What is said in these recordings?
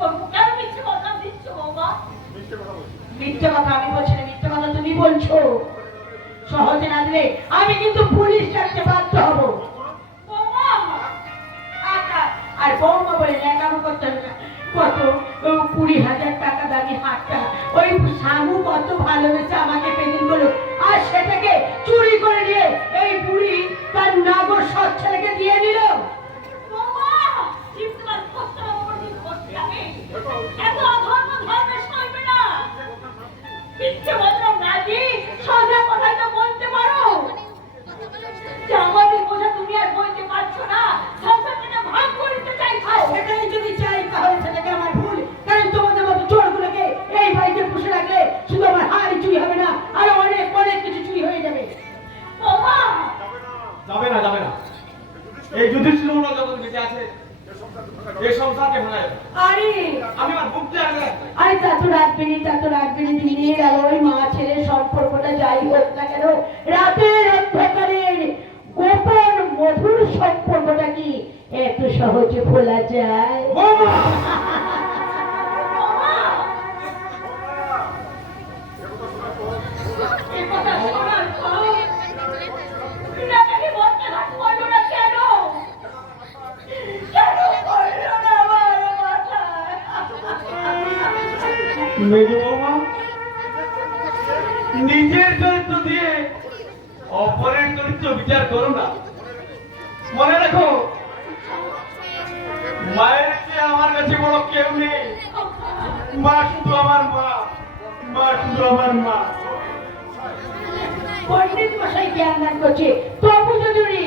করবো? কেন মিথ্যে কথা দিচ্ছ বাবা? মিথ্যে কথা আমি বলছি না, মিথ্যে কথা তুমি বলছো। সহজে না দিলে আমি কিন্তু পুলিশ ডাকতে বাধ্য হবো। আচ্ছা, আর বৌমা বলে ন্যাকামো করতে হবে না। কত 20,000 টাকা দামি হাতটা ওই শামু কত ভালোবেসে আমাকে পেমেন্ট করলো, আর সেটাকে চুরি করে নিয়ে এই বুড়ি তার নাগর সৎ ছেলেকে দিয়ে দিল। মিথ্যে বললাম না জি, সোজা কথাই তো বলতে পারো যে আমাদের বোঝা তুমি আর বলতে পারছো না, সংসারটা ভাগ করতে চাইছো। সেটাই যদি চাই তাহলে সেটাকে আমার ভুল, কারণ তোমাদের মতো চোরগুলোকে এই বাড়িতে পুষে রাখলে শুধু আমার হাড়ি চুরি হবে না, আর অনেক অনেক কিছু চুরি হয়ে যাবে। বাবা যাবে না, যাবে না। এই যুধিষ্ঠির মহারাজ যখন বেঁচে আছে এই সংসারকে ভাঙা যাবে। আরে আমি আমার বুকটা আগে আরে তা তো রাখবেনি, তা তো রাখবেনি। দিনের আলোয় মা ছেলে সম্পর্কটা যাই হোক না কেন, রাতের অন্ধকারের গোপন মধুর সম্পর্কটা কি এত সহজে ভোলা যায়? এই কথা শোনার পর পিনাটাকে বলতে হাত করলো না কেন? কেন করলো না আমার মাথায়? মেজো বৌমা, নিজের চরিত্র দিয়ে অপরের চরিত্র বিচার করো না। মনে রাখো, মায়ের চেয়ে আমার কাছে বড় কেউ নেই। মা শুধু আমার মা, মা শুধু আমার মা। পণ্ডিত মশাই জ্ঞান দান করছে, তবু যদি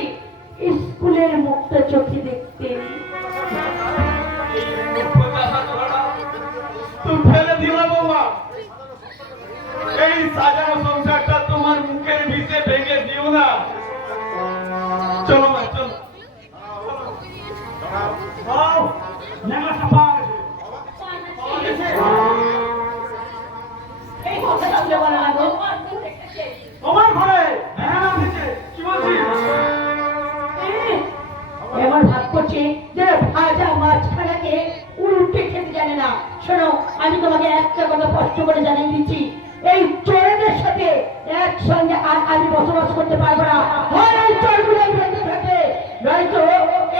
স্কুলের মুক্ত চোখে দেখতে। তুমি ফেলে দিও না বৌমা, এই সাজানো সংসারটা তোমার মুখের ভিতরে ভেঙে দিও না। চলো মা, চলো। এই কথাটা বলে বলা লাগো তোমার ঘরে মেহমান এসেছে, কি বলছিস? এমন ভাব করছে যে ভাজা মাছখানাকে উল্টে খেতে জানে না। শোনো, আমি তোমাকে একটা কথা স্পষ্ট করে জানিয়ে দিচ্ছি, এই চোরেদের সাথে একসঙ্গে আর আমি বসবাস করতে পারবো না। হয় এই চোরগুলো বেঁচে থাকে, নয়তো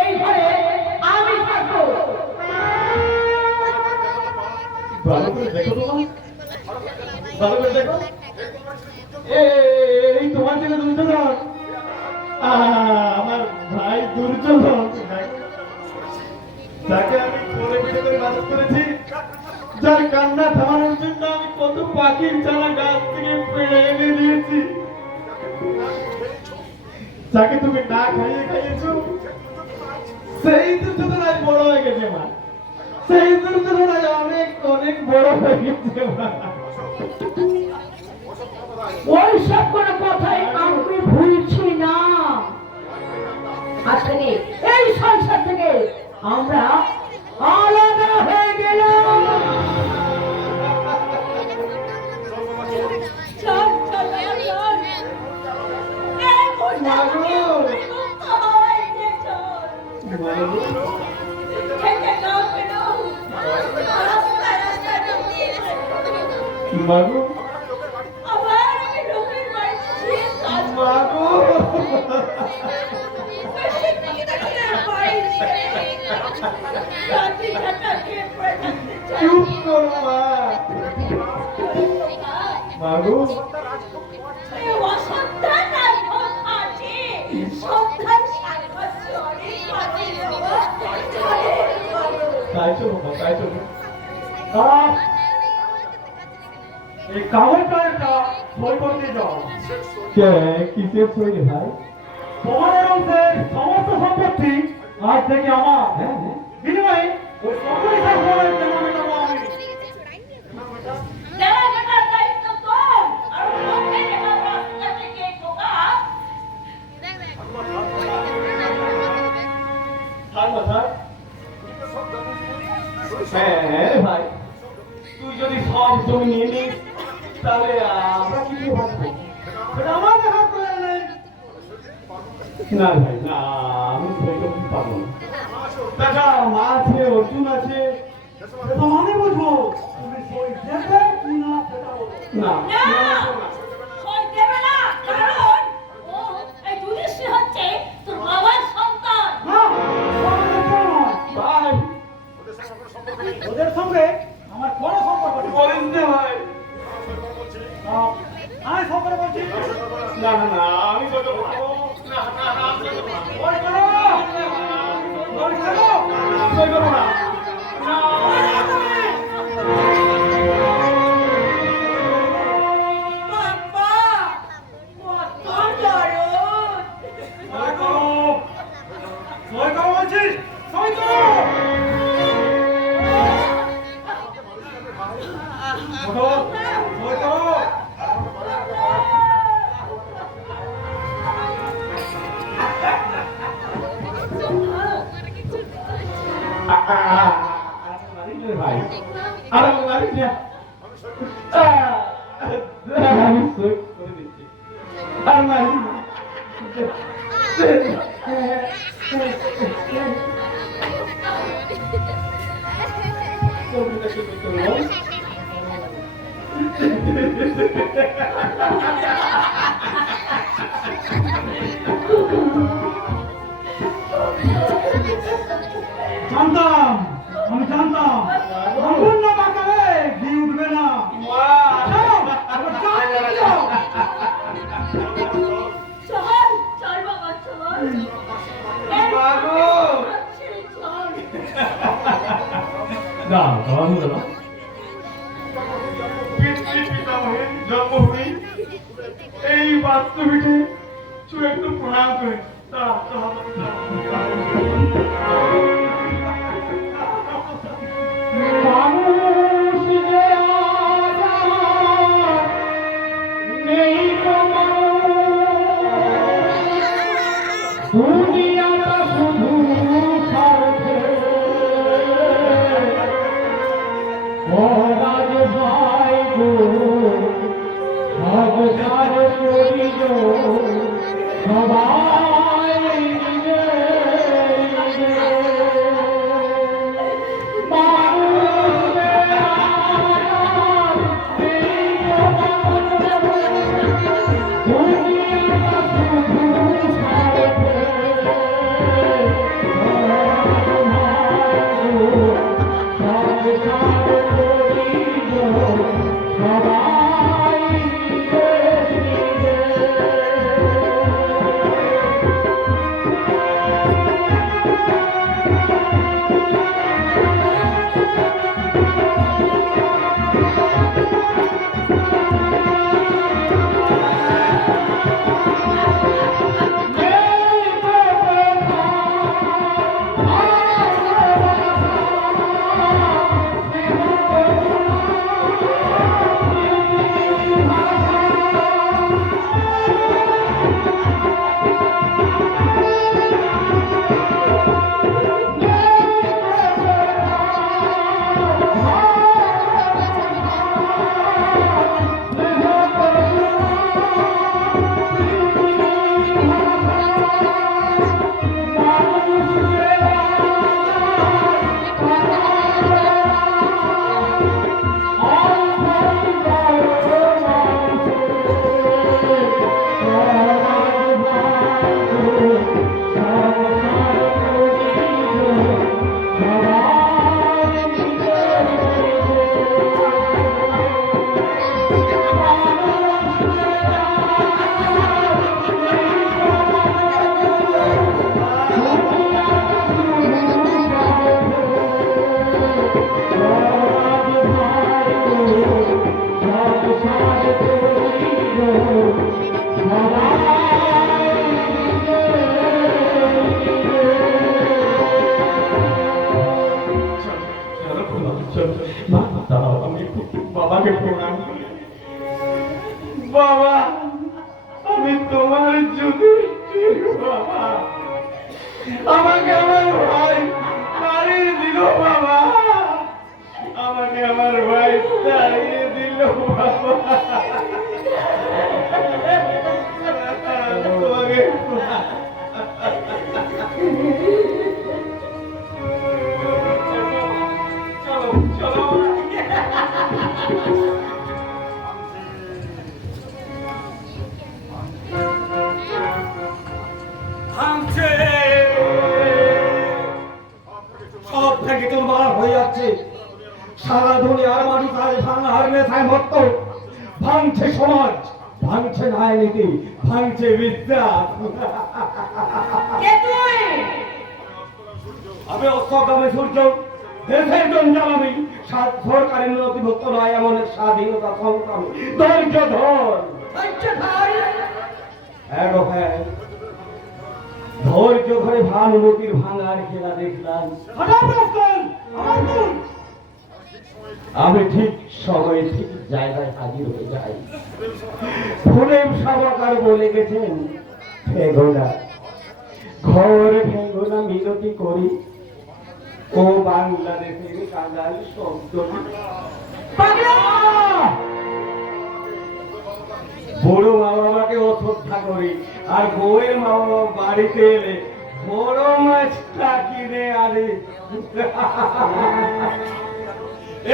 এই ঘরে আমি থাকবো। ভালো করে দেখো তোমার, ভালো করে দেখো। এই তোমার ছেলে দুর্যোধন, আমার ভাই দুর্যোধন, যাকে আমি কোলে পিঠে করে মানুষ করেছি, যার কান্না থামানোর জন্য আমি কত পাখির চারা গাছ থেকে পেড়ে এনে দিয়েছি, যাকে তুমি না খাইয়ে খাইয়েছো, সেই দুর্যোধন আজ বড় হয়ে গেছে মা। সেই দুর্যোধন আজ অনেক অনেক বড় হয়ে গেছে মা। ওই সব কোনো কথাই আমি ভুলছি না। আজ থেকে এই সংসার থেকে আমরা আলাদা হয়ে গেলাম। চল চল চল এই বলতে বিমুক্ত হয়ে চল খেতে দাও কেন? মাগো, আবার আমি লোকের বাড়িতে কাজ মাগো, চুপ করো মা। মাগো, তাই চলো মা, তাই চলো। এই কাগজটা সই করতে যাও। কিসের সই রে ভাই? তোমাদের অংশের সমস্ত সম্পত্তি আজ থেকে আমার। হ্যাঁ হ্যাঁ, বিনিময়ে ওই সকল সম্পদের জন্য আমি নেবো আমি। থাক না থাক। হ্যাঁ হ্যাঁ রে ভাই, তুই যদি সব জমি নিয়ে নিস তাহলে আমরা কি দিয়ে ভাববো? সেটা আমার দেখার প্রয়োজন নেই। না ভাই না, আমি সই করতে পারবো না। তাছাড়া মা আছে, অর্জুন আছে, তোমার ওদের সঙ্গে আমার কোনো সম্পর্ক নেই। বলিস না ভাই। আমি সম্পর্ক বলছি। না না না, আমি সহ্য করবো না। না না, আমি সহ্য করবো না। ওই করো। ওই করো। সহ্য করবো না। বাবা কত দরদ সই করো। সই করো বলছি। সই করো। ওঠো। সই করো। ভাই আর মারিস না। আমি সই করে দিচ্ছি। আর মারিস না। কবিতা শুরু করবো। জানতাম, আমি জানতাম আগুন না বাঁকালে ঘি উঠবে না। যাও, এবার যাও, যাও। চল বাবা চল বাবু। ছেড়ে চল না, খাওয়া হলো না। পিতামহের জন্মভূমি এই বাস্তুপিঠে চুয়ে একটু প্রণাম করে মানুষ যে আজ আমার নেই তো মানুষ, দুনিয়াটা শুধু স্বার্থে। ও রাজ ভাই গো, সব সার করিল সবাই নিজে নিজে। বাবাকে প্রণাম করি। বাবা, আমি তোমার যুধিষ্ঠির বাবা। আমাকে আমার ভাই তাড়িয়ে দিল বাবা। আমাকে আমার ভাই তাড়িয়ে দিল বাবা। তোমাকে চলো চলো। ভাঙছে সব থেকে তোমার হইয়া যাচ্ছে। সারা দুনিয়ার মানুষ আজ ভাঙার নেশায় মত্ত। ভাঙছে সমাজ, ভাঙছে ন্যায় নীতি, ভাঙছে বিশ্বাস। কে তুই? আমি অশ্বগ্রামে সূর্য, দেশের জঞ্জাল আমি, সরকারের নথিভুক্ত নয় এমন এক স্বাধীনতা সংগ্রামী। ধৈর্য ধর, ধৈর্য ধর। হ্যাঁ, ধৈর্য ধরে ভানুমতির ভাঙার খেলা দেখলাম। হঠাৎ রাস্তায় আমার তুই আমি ঠিক সময়ে ঠিক জায়গায় হাজির হয়ে যাই। ফুলের সমাকার বলে গেছেন, ভেঙোনা ঘর ভেঙোনা মিনতি করি ও বাংলাদেশের কাঙ্গাল শব্দ। বড় মা বাবাকে অশ্রদ্ধা করি, আর বউয়ের মা বাবা বাড়িতে এলে বড় মাছটা কিনে আনে।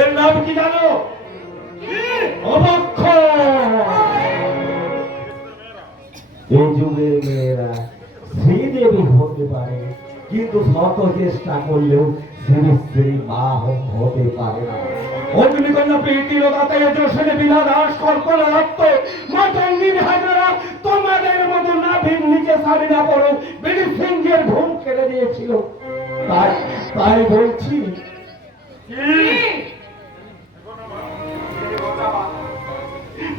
এর নাম কি জানো? অবক্ষ। এই যুগের মেয়েরা শ্রীদেবী হতে পারে, কিন্তু শত চেষ্টা করলেও শ্রী মা হতে পারে না। অগ্নিকন্যা প্রীতির দাতায় যশনে বিনা দাস কল্পনা রক্ত মাতঙ্গিন হাজারা তোমাদের মতো নাভির নিচে শাড়ি না পড়ো বেড়ি সিংহের ঘুম কেড়ে দিয়েছিল। তাই বলছি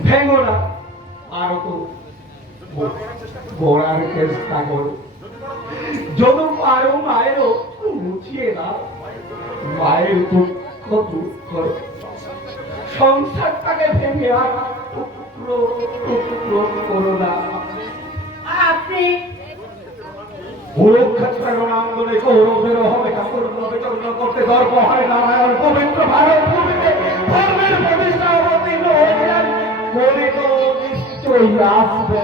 ভেঙো না, আরো তো গোড়ার চেষ্টা করো। যত পারো মায়েরও মুছিয়ে দাও, মায়ের দুঃখ দূর করো। সংসারটাকে ভেঙে আর টুকরো টুকরো করো না। আপনি কুরুক্ষেত্রের আন্দোলনে কৌরবের হবে ঠাকুর বিচরণ করতে দর্প হয় নারায়ণ পবিত্র ভারত ভূমিতে ধর্মের প্রতিষ্ঠা অবতীর্ণ হয়েছিলেন বলে তো নিশ্চয়ই আসবে।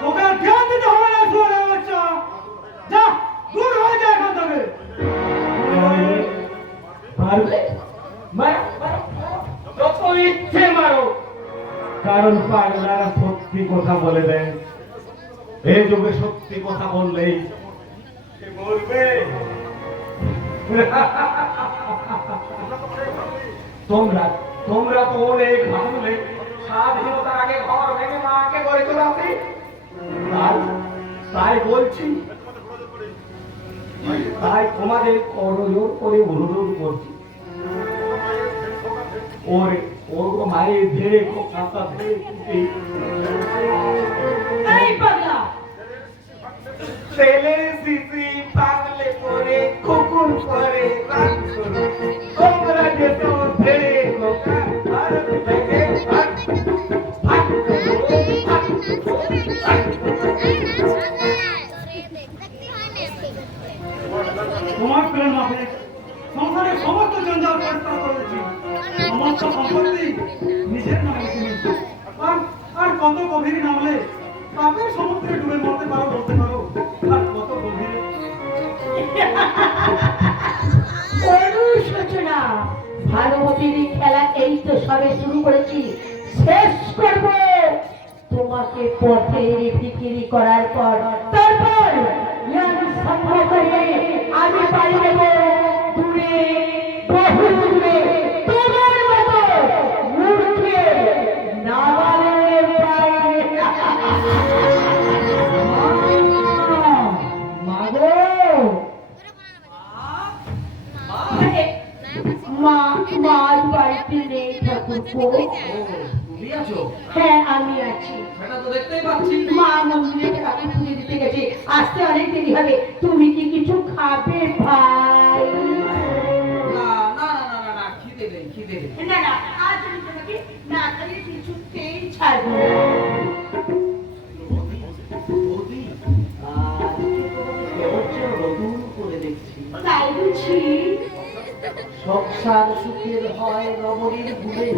তোকে আর ধ্যান দিতে হবে না শুয়ারের বাচ্চা। যা দূর হয়ে যায় এখান থেকে। মারবে? মারো, মারো, যত ইচ্ছে মারো। কারণ পাগলারা সত্যি কথা বলে দেয়। এই যুগে সত্যি কথা বললেই সে বলবে। তোমরা তো অনেক ভাবলে স্বাধীনতার আগে ঘর ভেঙে মাকে গড়ে তোলাতে। তাই বলছি, তাই তোমাদের করজোর করে অনুরোধ করছি, ওর মায়ের ধীরে কথা ধীরে এই পাগলা, ছেলে দিদি পাগলে করে কুকুর করে রাগ করে তোমরা যেত ধীরে কোকা ভারত থেকে ভাগ ভাগ তোমার প্রেম মাফে সংসারের সমস্ত জঞ্জাল পরিষ্কার করেছি। সমস্ত সম্পত্তি নিজের নামে লিখে নিয়েছি। আর কত গভীরে নামলে পাপের সমুদ্রে ডুবে মরতে পারো, বলতে পারো। আর কত গভীরে অনুশোচনা। ভানুমতির খেলা এই তো সবে শুরু করেছি, শেষ করব তোমাকে পথের বিক্রি করার পর। তারপর সম্ভব করে আমি পারি দেব দূরে, বহু দূরে, তোমার মতো মূর্খে নাবালের বাইরে। মাগো, মার বাড়িতে নেই ঠাকুরপো। তুমি আছো? হ্যাঁ, আমি আছি। সেটা তো দেখতেই পাচ্ছি। মা মন্দিরে ঠাকুর পুজো দিতে গেছে, আসতে অনেক দেরি হবে। তুমি কি কিছু খাবে ভাই? না না না না না, খিদে নেই, খিদে নেই। না না, আজ আমি তোমাকে না খাইয়ে কিছুতেই ছাড়বো না। বৌদি, কেমন যেন নতুন করে দেখছি। তাই বুঝি? সংসার সুখের হয় রমণীর ভুলে,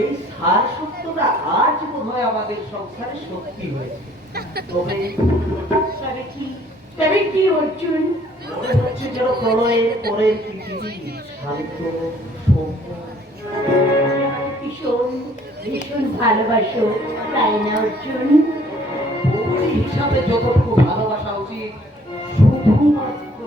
এই সার সত্যটা আজ বোধ হয় আমাদের সংসারে সত্যি হয়েছে। তবে তবে কি অর্জুন? মনে হচ্ছে যেন প্রলয়ের পরের পৃথিবী শান্ত সৌম্য। ভীষণ ভীষণ ভালোবাসো, তাই না অর্জুন? বৌদি হিসাবে যতটুকু ভালোবাসা উচিত শুধুমাত্র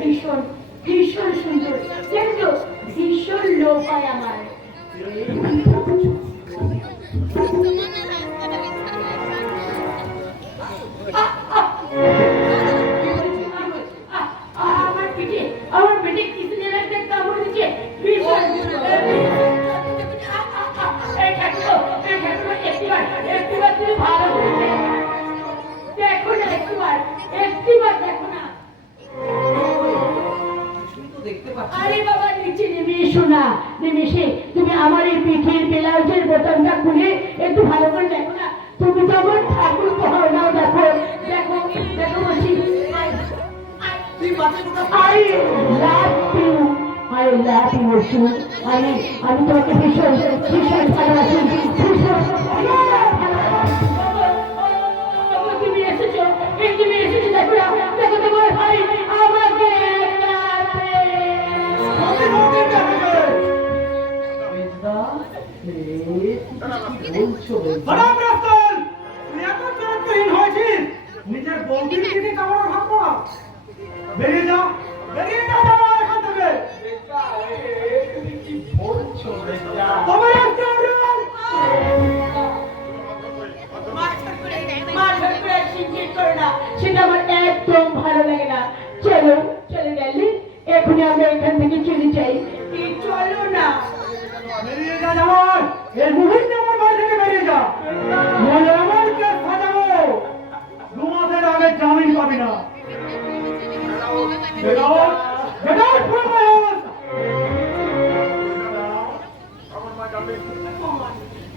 ভীষণ ভীষণ সুন্দর, কিন্তু ভীষণ লোভ হয় আমার। আমার পেটে কিছু যেন একটা কামড় দিচ্ছে, ভীষণ। একটিবার তুমি ভালো করে দেখো না, একটিবার দেখো না। দেখতে পাচ্ছি আরে বাবা, নিচে নেমে এসো না, নেমে এসে তুমি আমার এই পিঠের ব্লাউজের বোতামটা খুলে একটু ভালো করে দেখো না। তুমি তো আমার ঠাকুর পাও নাও, দেখো দেখো দেখো বলছি। তুই মাঝে কোথাও I love you, I love you Arjun. আমি তোমাকে ভীষণ ভীষণ ভালোবাসি, ভীষণ তুমি এসেছো, তুমি এসেছো, দেখো না, দেখো তোমার ভাই আমাকে হারাম রাস্তাল, তুই এত চরিত্রহীন হয়েছিস, নিজের বৌদির দিকে কামড় ভাগ করা। বেরিয়ে যা, বেরিয়ে যা আমার এখান থেকে। তবে একটা অভিমান। সেটা আমার একদম ভালো লাগে না। চলো চলে গেলে এখনই আমরা এখান থেকে চলে যাই। এই চলো না। বেরিয়ে যা জামাই, এই মুহূর্তে আমার বাড়ি থেকে বেরিয়ে যা। নইলে আমার কেস সাজাবো, 2 মাসের আগে জামিন পাবি না। Get out! Get out from my house!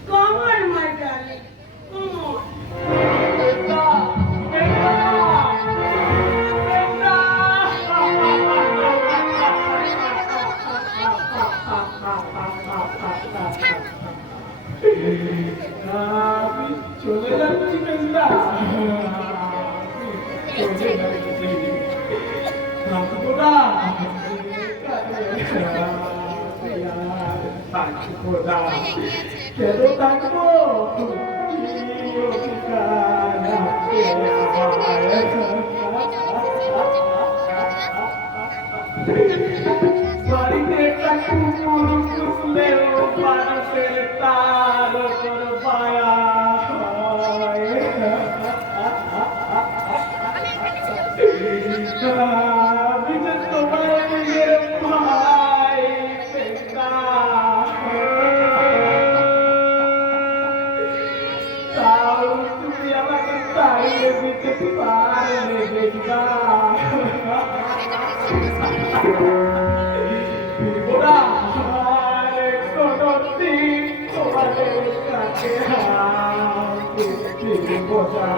Come on, my darling. Come on. চলে যাচ্ছি বেন্দা, কেন থাকবো বাড়িতে একটা কুকুর পুষলেও মানুষের তার উপর মায়া হয়। আমি যে তোমার নিজের ভাই বেটা, তাও তুমি আমাকে তাড়িয়ে দিতে পারবে বেটা। ওরা আর কোনদিন তোমাদের কাছে বোঝা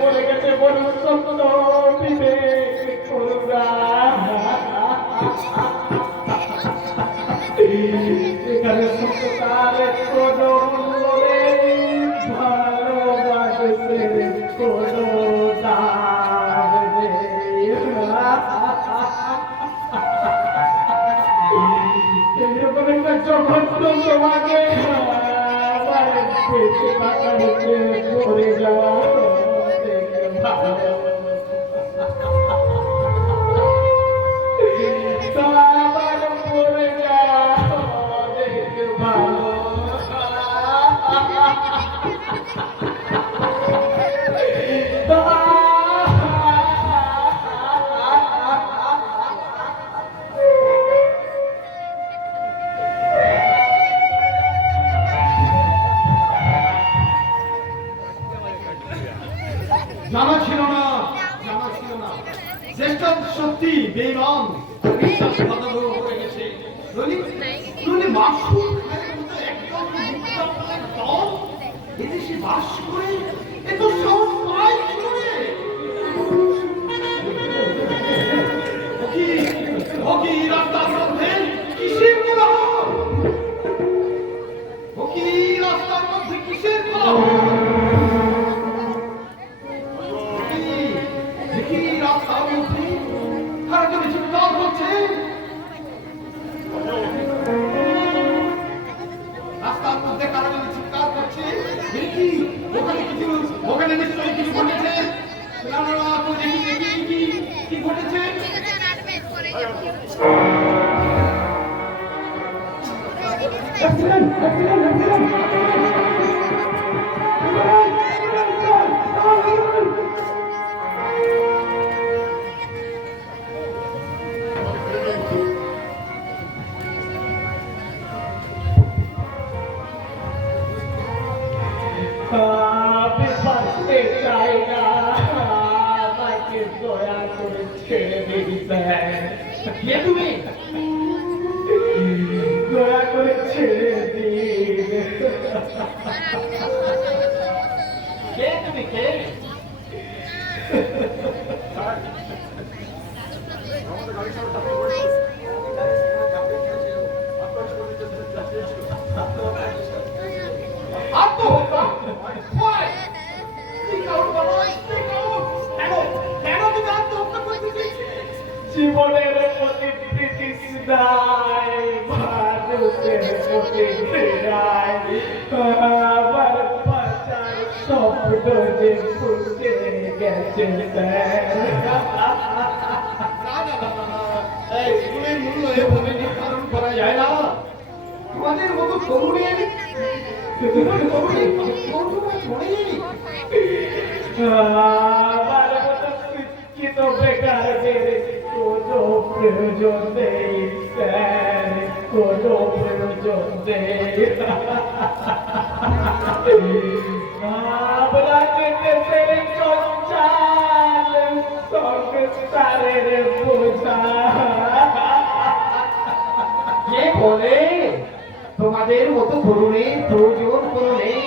বলে গেছে বলুন সত্য বিবেক করুণা। এখানে সত্যতার কোনো মূল্য নেই, ভালোবাসের কোনো দাম নেই। এরকম একটা জঘন্য সমাজে আমার পেটে পাকা হচ্ছে পড়ে যাওয়া ভালো। আমার পড়ে যাওয়া দেখে ভালো। জানা ছিল না, জানা ছিল না, চেষ্টা সত্যি বেঈমান, বিশ্বাসঘাতক হয়ে গেছে। নইলে মাসুর একদম দল এদেশে বাস করে এত সাহস পায় কি করে? হকি রাস্তার মধ্যে কিসের কোলাহল? হকি রাস্তার মধ্যে কিসের কোলাহল? দেখি রাস্তার মধ্যে তারা চলে চিৎকার করছে, আমি বাঁচতে চাই না, আমাকে দয়া করে ছেড়ে দিবেন। কে তুমি? দয়া করে ছেড়ে দিন। কে তুমি? কে? আত্মহত্যা? Why? Speak out, বাবা, speak out. কেন তুমি আত্মহত্যা করতে চেয়েছিলে? জীবনের প্রতি প্রীতি নাই, মানুষের প্রতি ঘৃণায় আমার বাঁচার স্বপ্ন যে ফুটে গেছে এই জীবনের মূল্য এভাবে নির্ধারণ করা যায় না। তোমাদের মতো তরুণের আমার মতো শিক্ষিত বেকারদের কোনো প্রয়োজন নেই স্যার, কোনো প্রয়োজন নেই। আমরা দেশের চঞ্চাল সংসারের বোঝা। কে বলে তোমাদের মতো তরুণের প্রয়োজন কোনো নেই?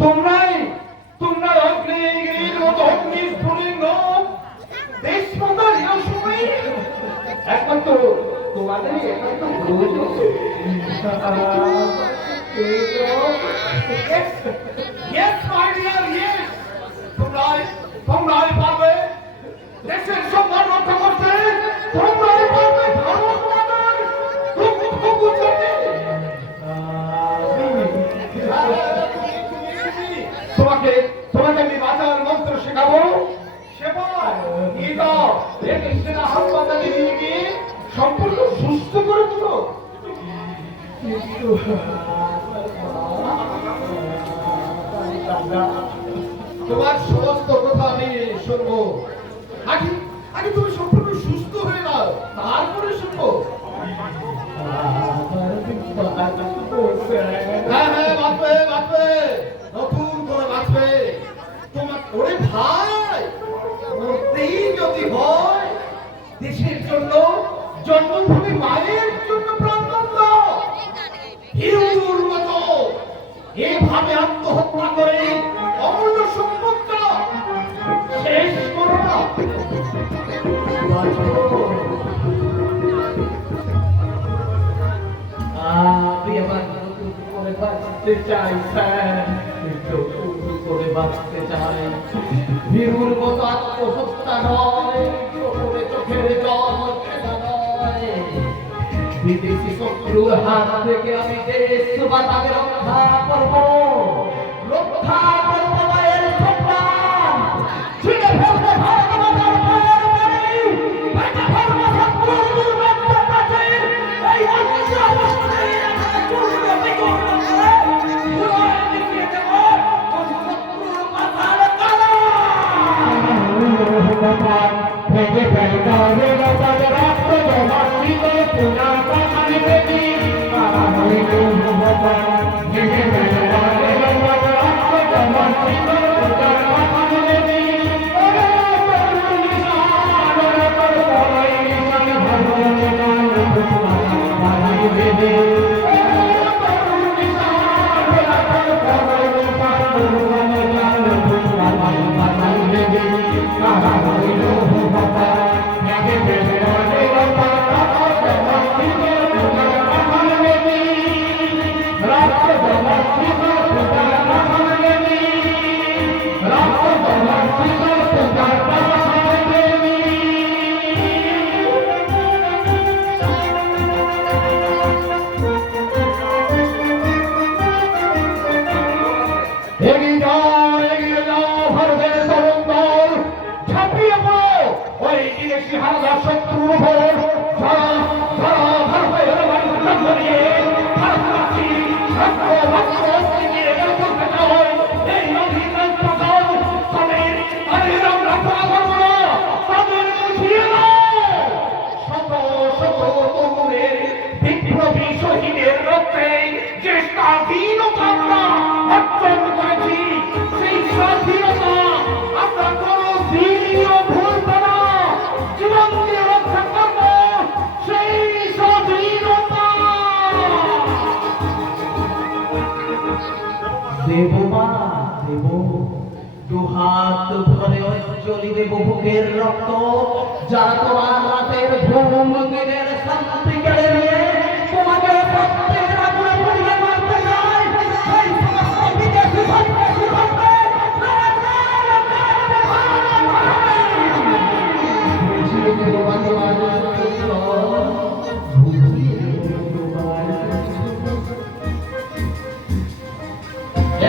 তোমরাই অগ্নিগিরির মতো অগ্নিস্ফুলিঙ্গ দেশমাতার সময় একমাত্র তোমাদের একমাত্র প্রয়োজন। Yes, my dear, yes. তোমরাই পারবে দেশের সম্মান রক্ষা করতে, তোমরাই পারবে ভারত মাতার দুঃখ বুঝাতে। তোমাকে আমি বাঁচার মন্ত্র শেখাবো। সেনা হাসপাতালে নিয়ে গিয়ে সম্পূর্ণ সুস্থ করে দিল। তোমার সমস্ত কথা আমি শুনবো। আগে তুমি সম্পূর্ণ সুস্থ হয়ে নাও, তারপরে শুনবো। হ্যাঁ হ্যাঁ, বাঁচবে, নতুন করে বাঁচবে। তোমার ওরে ভাই, মরতেই যদি হয় দেশের জন্য, জন্মভূমি মায়ের জন্য প্রাণ দাও। হিরোর মতো এভাবে আত্মহত্যা করে অমূল্য সম্পদটা শেষ করো না। আমি আমার নতুন করে বাঁচতে চাই স্যার, নতুন করে বাঁচতে চাই। হিরোর মতো আত্মহত্যা নয়, চোখের জল খেলা নয়। বিদেশি শত্রুর হাত থেকে আমি দেশ বা তাকে রক্ষা করবো মায়ের সম্মান। ছিঁড়ে ফেলতে ভারত মাতার পায়ের বাড়ি, ভেঙে ফেলবো শত্রুর দুর্ভেদ্য প্রাচীর। এই অঞ্চলে চলবে বিগড় করে ঘুরায় দেখিয়ে দেব শত্রুর মাথার কালা। ভেঙে ফেলতে হবে তাদের রক্ত জমাটিত পুনা কামানি দেবী কারা হইল ভগবান। ভেঙে ফেলতে হবে তাদের রক্ত জমাটিত দেব মা দেব, দুহাত ভরে অঞ্জলি দেব বুকের রক্ত, যারা তোমার রাতের ঘুম দিনের শান্তি কেড়ে নিয়ে তোমাকে প্রত্যেকের আগুনে পুড়িয়ে মারতে যায়, সেই সমস্ত বিদেশি সন্ত্রাসী করবে।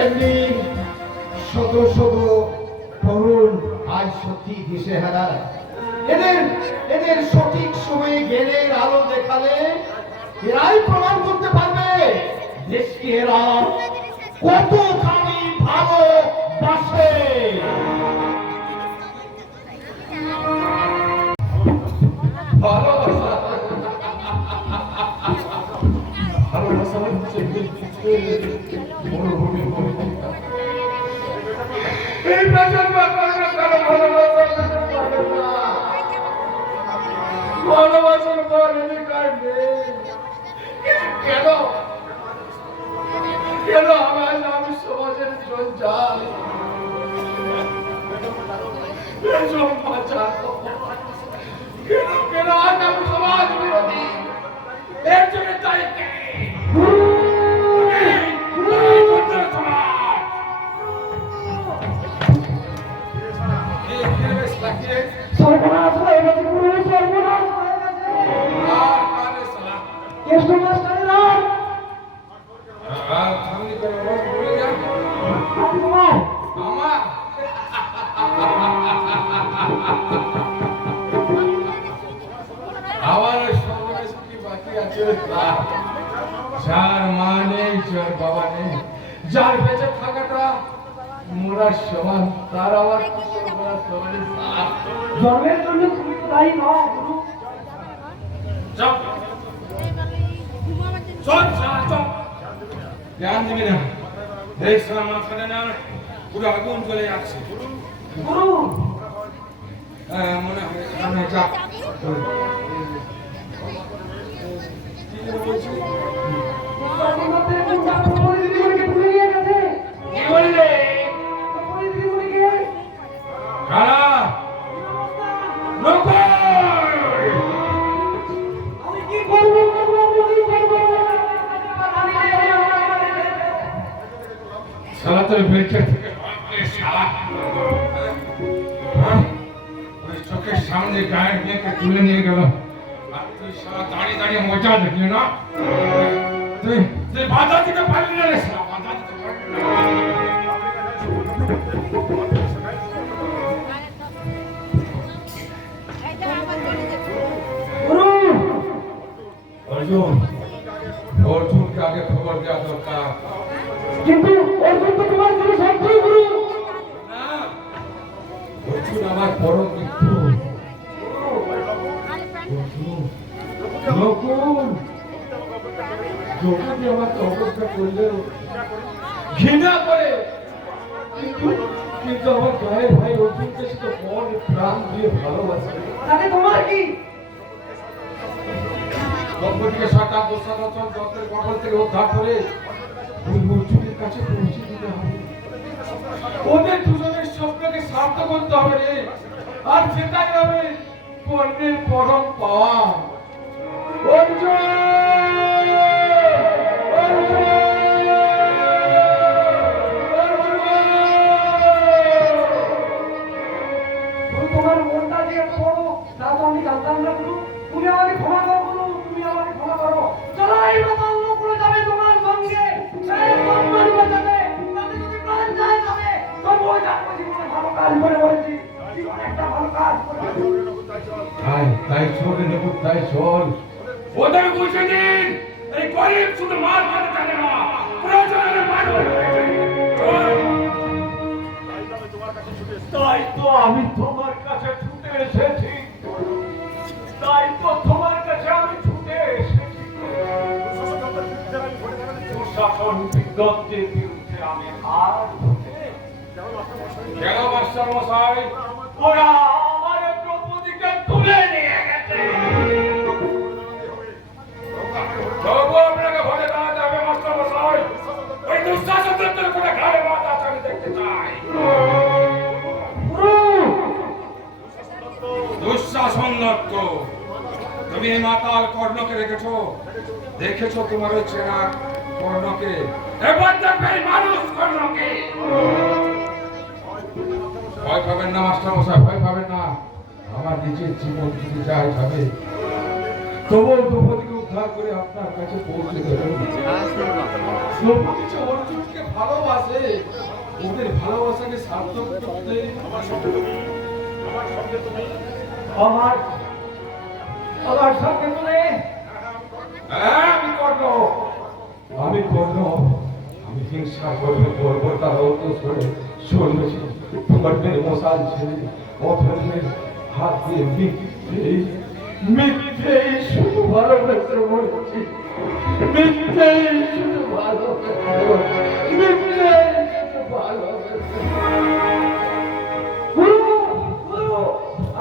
এমনি শত শত তরুণ আজ সত্যি দিশেহারা। এদের সঠিক সময়ে জ্ঞানের আলো দেখালে এরাই প্রমাণ করতে পারবে দেশকে এরা কতখানি ভালোবাসে। ভালোবাসা ভালোবাসা হচ্ছে মরুভূমি। এই প্রজন্ম কারো ভালোবাসার পর কেন কেন আমি সমাজের জঞ্জাল কেন কেন আজ আমি সমাজ বিরোধী এর জন্য চাই সর্বনাশ হয়ে গেছে গুরু, সর্বনাশ হয়ে গেছে। কেষ্ট মাস্টারেরা তোমার আমার সর্বনাশ কি বাকি আছে? যার মা নেই, যার বাবা নেই, যার বেঁচে থাকাটা মোরা সমান, তার আবার কি সর্বনাশ হবে? জন্মের জন্য তুমি তো দায়ী নও গুরু। চপ চপ চপ ধ্যান দিবি না, দেখ মাথাটা না পুরো আগুন চলে যাচ্ছে। গুরু মনে হয় আমি যা সর্বনাশের গুরুটা প্রমোদ দিদিমণিকে ভুলে গিয়ে গেছে। কি বললে? প্রমোদ দিদিমণিকে কারা লোক? আমি কি করবো গুরু, আমি কি করবো? শালা তোর বেঁচে থেকে শালা ওই চোখের সামনে গায়ের মেয়েকে তুলে নিয়ে গেল, আর তুই শালা দাঁড়িয়ে দাঁড়িয়ে মজা দেখলি না? তুই তুই বাধা দিতে পারলি না রে শালা, বাধা দিতে পারলি না। গুরু অর্জুন, অর্জুনকে আগে খবর দেওয়া দরকার। কিন্তু অর্জুন তো তোমার জন্য শত্রু গুরু। না, অর্জুন আমার পরম মিত্র। নকুল যখন আমাকে অবস্থা করলেও ঘৃণা করে, কিন্তু আমার গায়ের ভাই অর্জুনকে সে তো মন প্রাণ দিয়ে ভালোবাসে। তাতে তোমার কি? দম্পতিকে সাটা দোষারচন যন্ত্রের কবল থেকে উদ্ধার করে ওই অর্জুনের কাছে পৌঁছে দিতে হবে। ওদের দুজনের স্বপ্নকে সার্থক করতে হবে রে, আর সেটাই হবে কর্মের পরম পাওয়া। অর্জুন! অর্জুন! গুরু তোমার মনটা যে এত বড় তা তো আমি জানতাম না গুরু। তুমি আমাকে ক্ষমা করো গুরু, তুমি আমাকে ক্ষমা করো। চলো এই রকম লোক যাবে তোমার সঙ্গে, এই সম্মান বাঁচাবে, তাতে যদি প্রাণ যায় যাবে। তবু ওই যাবো জীবনে ভালো কাজ করে বলেছি, জীবনে একটা ভালো কাজ করে। তাই চল নেবো, তাই চল। ওদের বুঝে দিন, এই গরিব শুধু মার খেতে জানে না, প্রয়োজনে মারবে। তাই তো আমি তোমার কাছে ছুটে এসেছি, তাই তো তোমার কাছে আমি ছুটে এসেছি। প্রশাসন বিজ্ঞপ্তির বিরুদ্ধে আমি আর কেন মাস্টার মশাই? ওরা আমার দ্রৌপদীকে তুলে নিয়ে গেছে। তবু আপনাকে ভোটে দাঁড়াতে হবে মাস্টার মশাই। ওই দুঃশাসনদের করে ঘাড়ে রাখাল কর্ণকে রেখেছো, দেখেছো তোমার ওই চেনা কর্ণকে, এবার দেখবে এই মানুষ কর্ণকে। ভয় পাবেন না মাস্টার মশাই, ভয় পাবেন না। আমার নিজের জীবন যদি যায় যাবে, তবুও দ্রৌপদীকে উদ্ধার করে আপনার কাছে পৌঁছে দেবেন। দ্রৌপদী যে অর্জুনকে ভালোবাসে, ওদের ভালোবাসাকে সার্থক করতে আমার সঙ্গে তুমি হ্যাঁ, আমি কর্ণ, আমি হিংসা করবো তার অন্তঃসরে শুনেছি ধর্মের মশাল ছেড়ে অধর্মের হাত দিয়ে মিথ্যেই শুধু ভালোবেসে বলছি, মিথ্যেই শুধু ভালোবেসে বলছি, মিথ্যেই শুধু ভালোবেসে।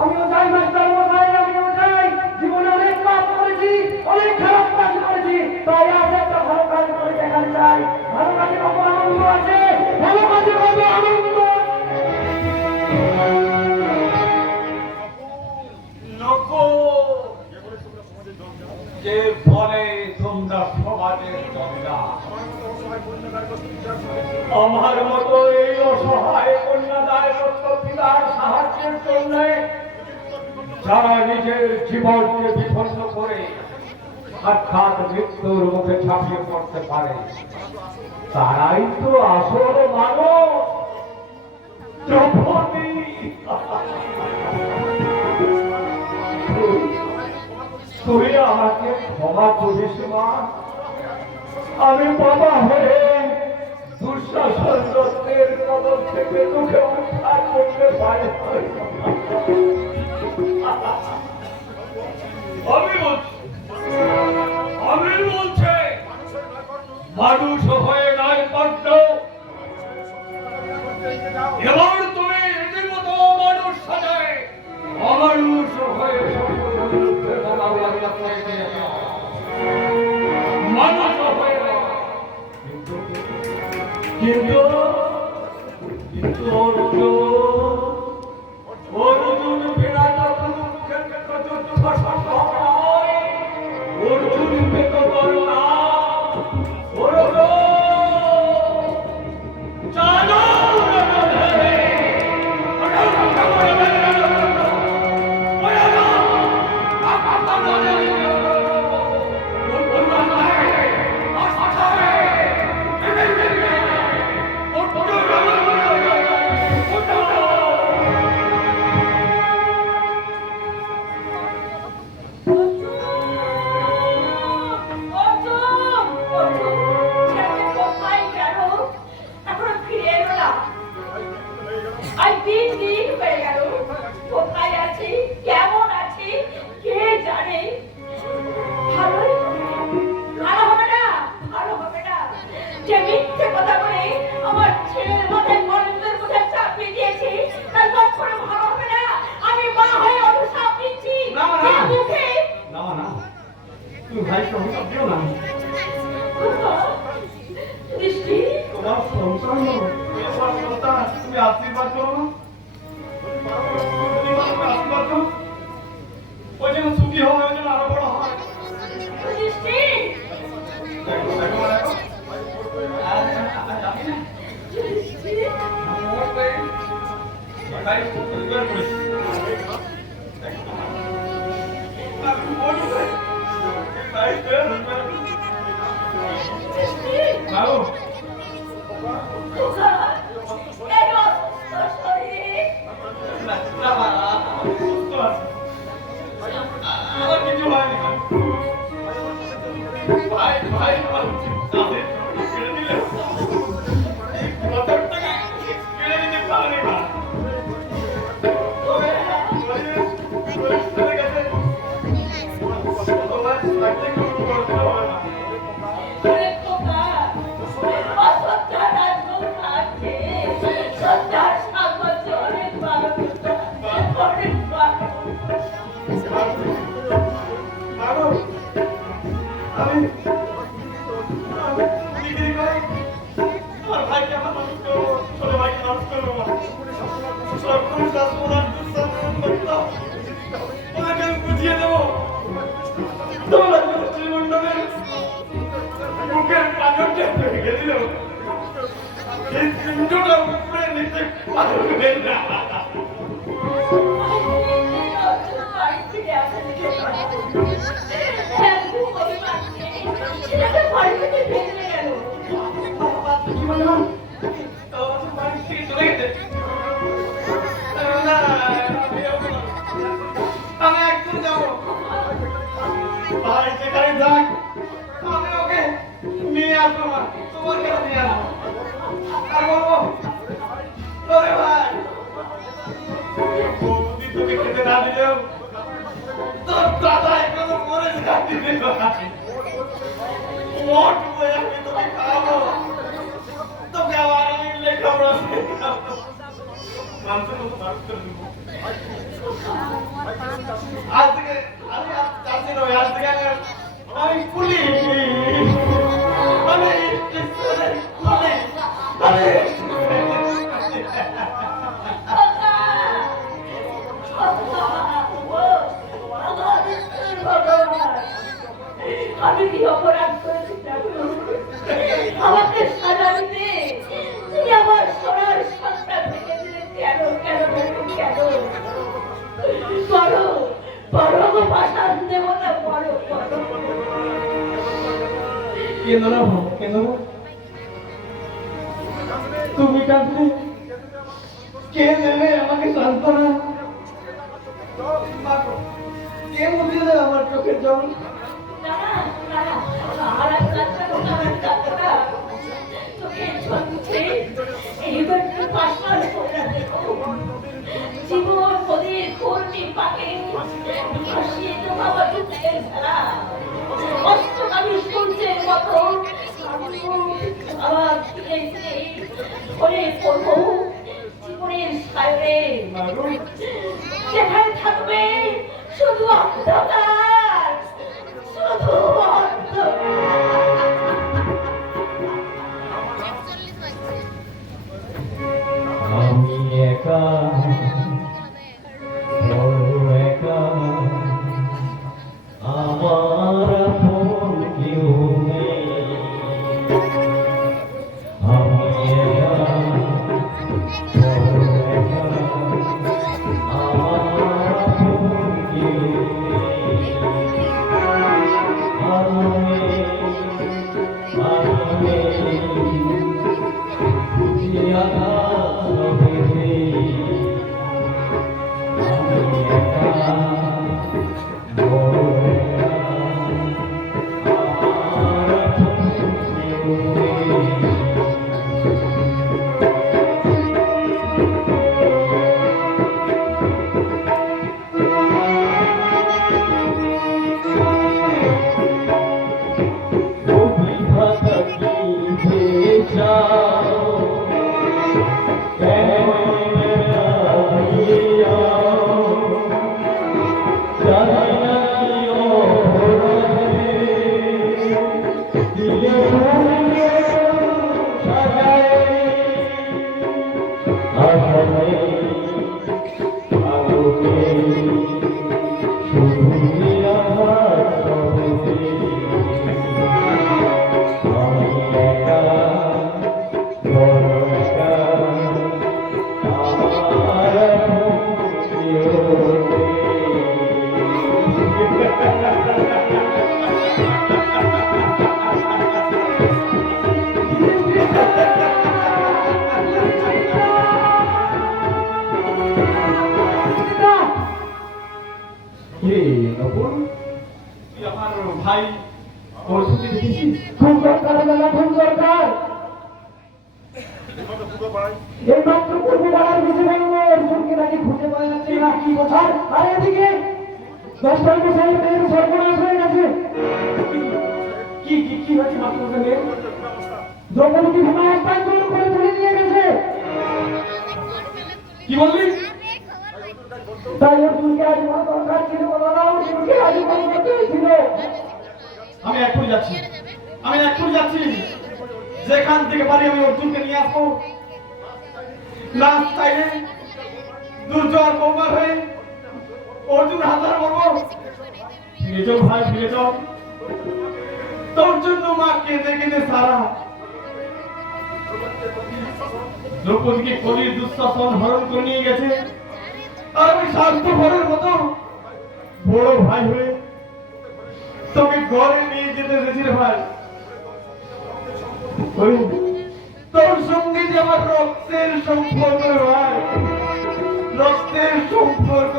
আমিও যাই মাস্টার মশাই, আমিও যাই। জীবনে অনেক পাপ করেছি, অনেক খারাপ কাজ করেছি, তাই আজ একটা ভালো কাজ করে দেখাতে চাই। ভালো কাজে কত আনন্দ আছে, ভালো কাজে কত আনন্দ। কে বলে তোমরা সমাজের জমিরা? আমার মতো এই অসহায় কন্যাদায় পিতার সাহায্যের জন্য যারা নিজের জীবনকে বিপন্ন করে সাক্ষাৎ মৃত্যুর মুখে ঝাঁপিয়ে পড়তে পারে, তারাই তো আসল মানুষ। দ্রৌপদী, তুই আমাকে ক্ষমা করিস মা। আমি বাবা হয়ে দুঃশাসন দত্তের কবল থেকে তোকে উদ্ধার করতে পারি। আমি বলছি মানুষ হয়ে নয় পারত, এবার তুমি রীতিমতো মানুষ সাজায় অমানুষ হয়ে মানুষ হয়ে কিন্তু অর্জুন বিরাট ক্ষেত্রে যুদ্ধ সম্ভব নয়। অর্জুন বেতবর না, তুমি আশীর্বাদ করো না, আশীর্বাদ করো, ওই জন্য সুখী হয়, ওই জন্য আরো বড় হয়। আমার কিছু হয়নি ভাই, ভাই তাদের ছেড়ে দিলে কথাটাকে কেড়ে নিতে পারেনি না। আমি ডিগ্রি করি, আর ভাইকে আমার মানুষ করবো, ছোট ভাইকে মানুষ করবো না। সরকারি শাসন ওনাকে আমি বুঝিয়ে দেবো। বলেছিল এই সিন্ধুটা উপরে নিতে পারবে না। কি বললাম? বাড়ি থেকে চলে গেছে। না, আমি একদম যাবো। ভাই যেখানে যাক, আমি ওকে নিয়ে আসবো না। তোমার কেন নিয়ে আসবো? আর বলবো, ওরে ভাই, বৌদি তোকে খেতে না দিলেও তোর দাদা এখনো মরে যাবে ভাই। মোট বই আমি তোকে খাওয়াবো, তোকে আবার আমি লেখাপড়া শেখাবো। মানুষের মতো মানুষ করে দেবো। আজ থেকে আমি চাষি নই, আজ থেকে আমি কুলি। আমি কুলি। আমি কি অপরাধ করেছি ঠাকুর? আমাকে সাজা দিতে তুমি আমার সোনার সন্তান থেকে দিলে কেন কেন কেন কেন? বড় বড় গো পাশান দেব না, বড় বড় কেন না কেন? তুমি কাঁদলে কে দেবে আমাকে সান্ত্বনা? কে মুছে দেবে আমার চোখের জল? না না না, আর এক কাজটা করতে আমার কাজটা তোকে জন্মে এইবার একটু পাশান করে দেখো। জীবন নদীর ঘূর্ণি পাকে ভাসিয়ে তো বাবা দুঃখের খেলা অস্তগামী সূর্যের মতো আবার ফিরে এসে করে পড়বো জীবনের সায়রে। যেখানে থাকবে শুধু অন্ধকার, শুধু অন্ধকার। আমি একা, বড় একা, আমার আপন কেউ নেই। আমি একা, বড় একা, আমার আপন কেউ নেই। আমি ভাই ওর ছুটি দেখেছিস? খুব দরকার দাদা, খুব দরকার। এই মাত্র পূর্বে দাঁড়ার বুঝে গেল অর্জুনকে নাকি খুঁজে পাওয়া যাচ্ছে না। কি কথা? আর এদিকে 10 বছর মেয়ের সর্বনাশ হয়ে গেছে। কি কি কি হয়েছে মাত্র মেয়ে? দ্রৌপদী ভীমাস্তায় চোর করে তুলে নিয়ে গেছে। কি বললি? তাই অর্জুনকে আজ বড় দরকার ছিল, বাবা অর্জুনকে আজ বড় দরকার ছিল। আমি এক্ষুনি যাচ্ছি, আমি এক্ষুনি যাচ্ছি। যেখান থেকে পারি আমি অর্জুনকে নিয়ে আসবো। না চাইলে দুর্জয় বৌমার হয়ে অর্জুন হাজার বলবো, ফিরে যাও ভাই, ফিরে যাও। তোর জন্য মা কেঁদে কেঁদে সারা দ্রৌপদীকে কলির দুঃশাসন হরণ করে নিয়ে গেছে, আর আমি স্বার্থপরের মতো বড় ভাই হয়ে তোকে ঘরে নিয়ে যেতে এসেছি রে ভাই। ওই তোর সঙ্গে যে আমার রক্তের সম্পর্ক রে ভাই, রক্তের সম্পর্ক,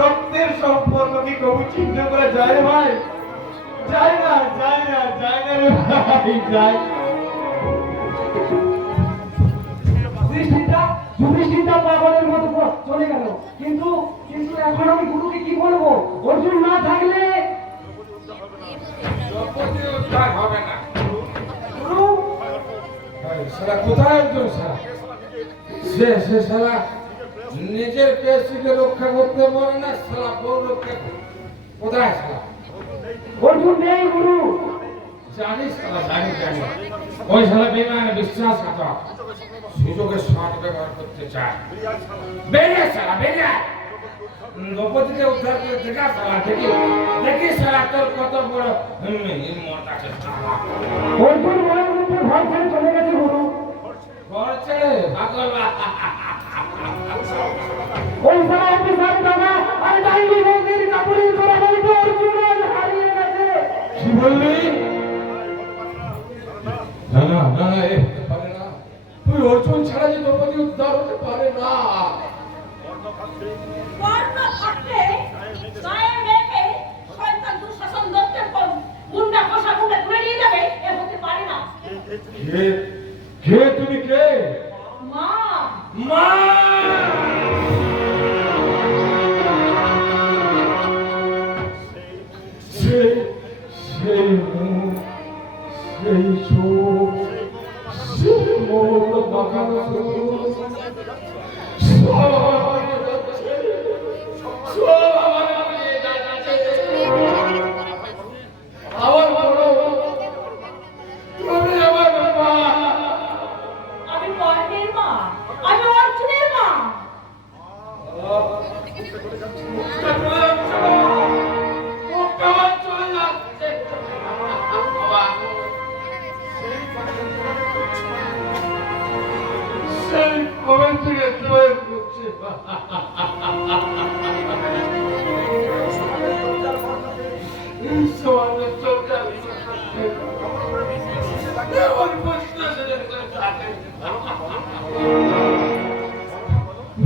রক্তের সম্পর্ক কি কবু চিন্তা করা যায় রে ভাই? যায় না, যায় না, যায় না রে ভাই, যায় না। যুধিষ্ঠিরটা পাগলের মতো চলে গেল, কিন্তু কিন্তু এখন আমি গুরুকে কি বলবো? অর্জুন না থাকলে দ্রৌপদী উদ্ধার হবে না। গুরু সারা কোথায় একজন সারা সে সারা নিজের পেশিকে রক্ষা করতে পারে না, সারা বউ রক্ষা কোথায় সারা? অর্জুন নেই গুরু। জানিস সারা, জানি ওই সারা বেমানে বিশ্বাসঘাতক, সুযোগের সৎ ব্যবহার করতে চায়। বেরিয়ে সারা, বেরিয়ে দ্রৌপদীকে উদ্ধার করে দেখা সারা, দেখি সারা তোর কত বড় হিম্মত আছে সারা। অর্জুন মনের মধ্যে ভয় ছেড়ে চলে গেছে গুরু। ঘর ছেড়ে পাগল। ওই সারা অফিসার দাদা আর ডাইনি মন্দির কাপুরের করা বলতে অর্জুন আজ হারিয়ে গেছে। কি বললি? না না না, এ হতে পারে না। তুই অর্জুন ছাড়া যে দ্রৌপদী উদ্ধার হতে পারে না। কর্ণ থাকতে গায়ে রেখে শয়তান দুঃশাসন দত্তের মুন্ডা কষা মুন্ডা তুলে নিয়ে যাবে, এ হতে পারে না। কে কে তুমি কে? মা মা! সেই মুখ, সেই চোখ, সেই মন মাখানো আমি কর্ণের মা, আমি অর্জুনের মা।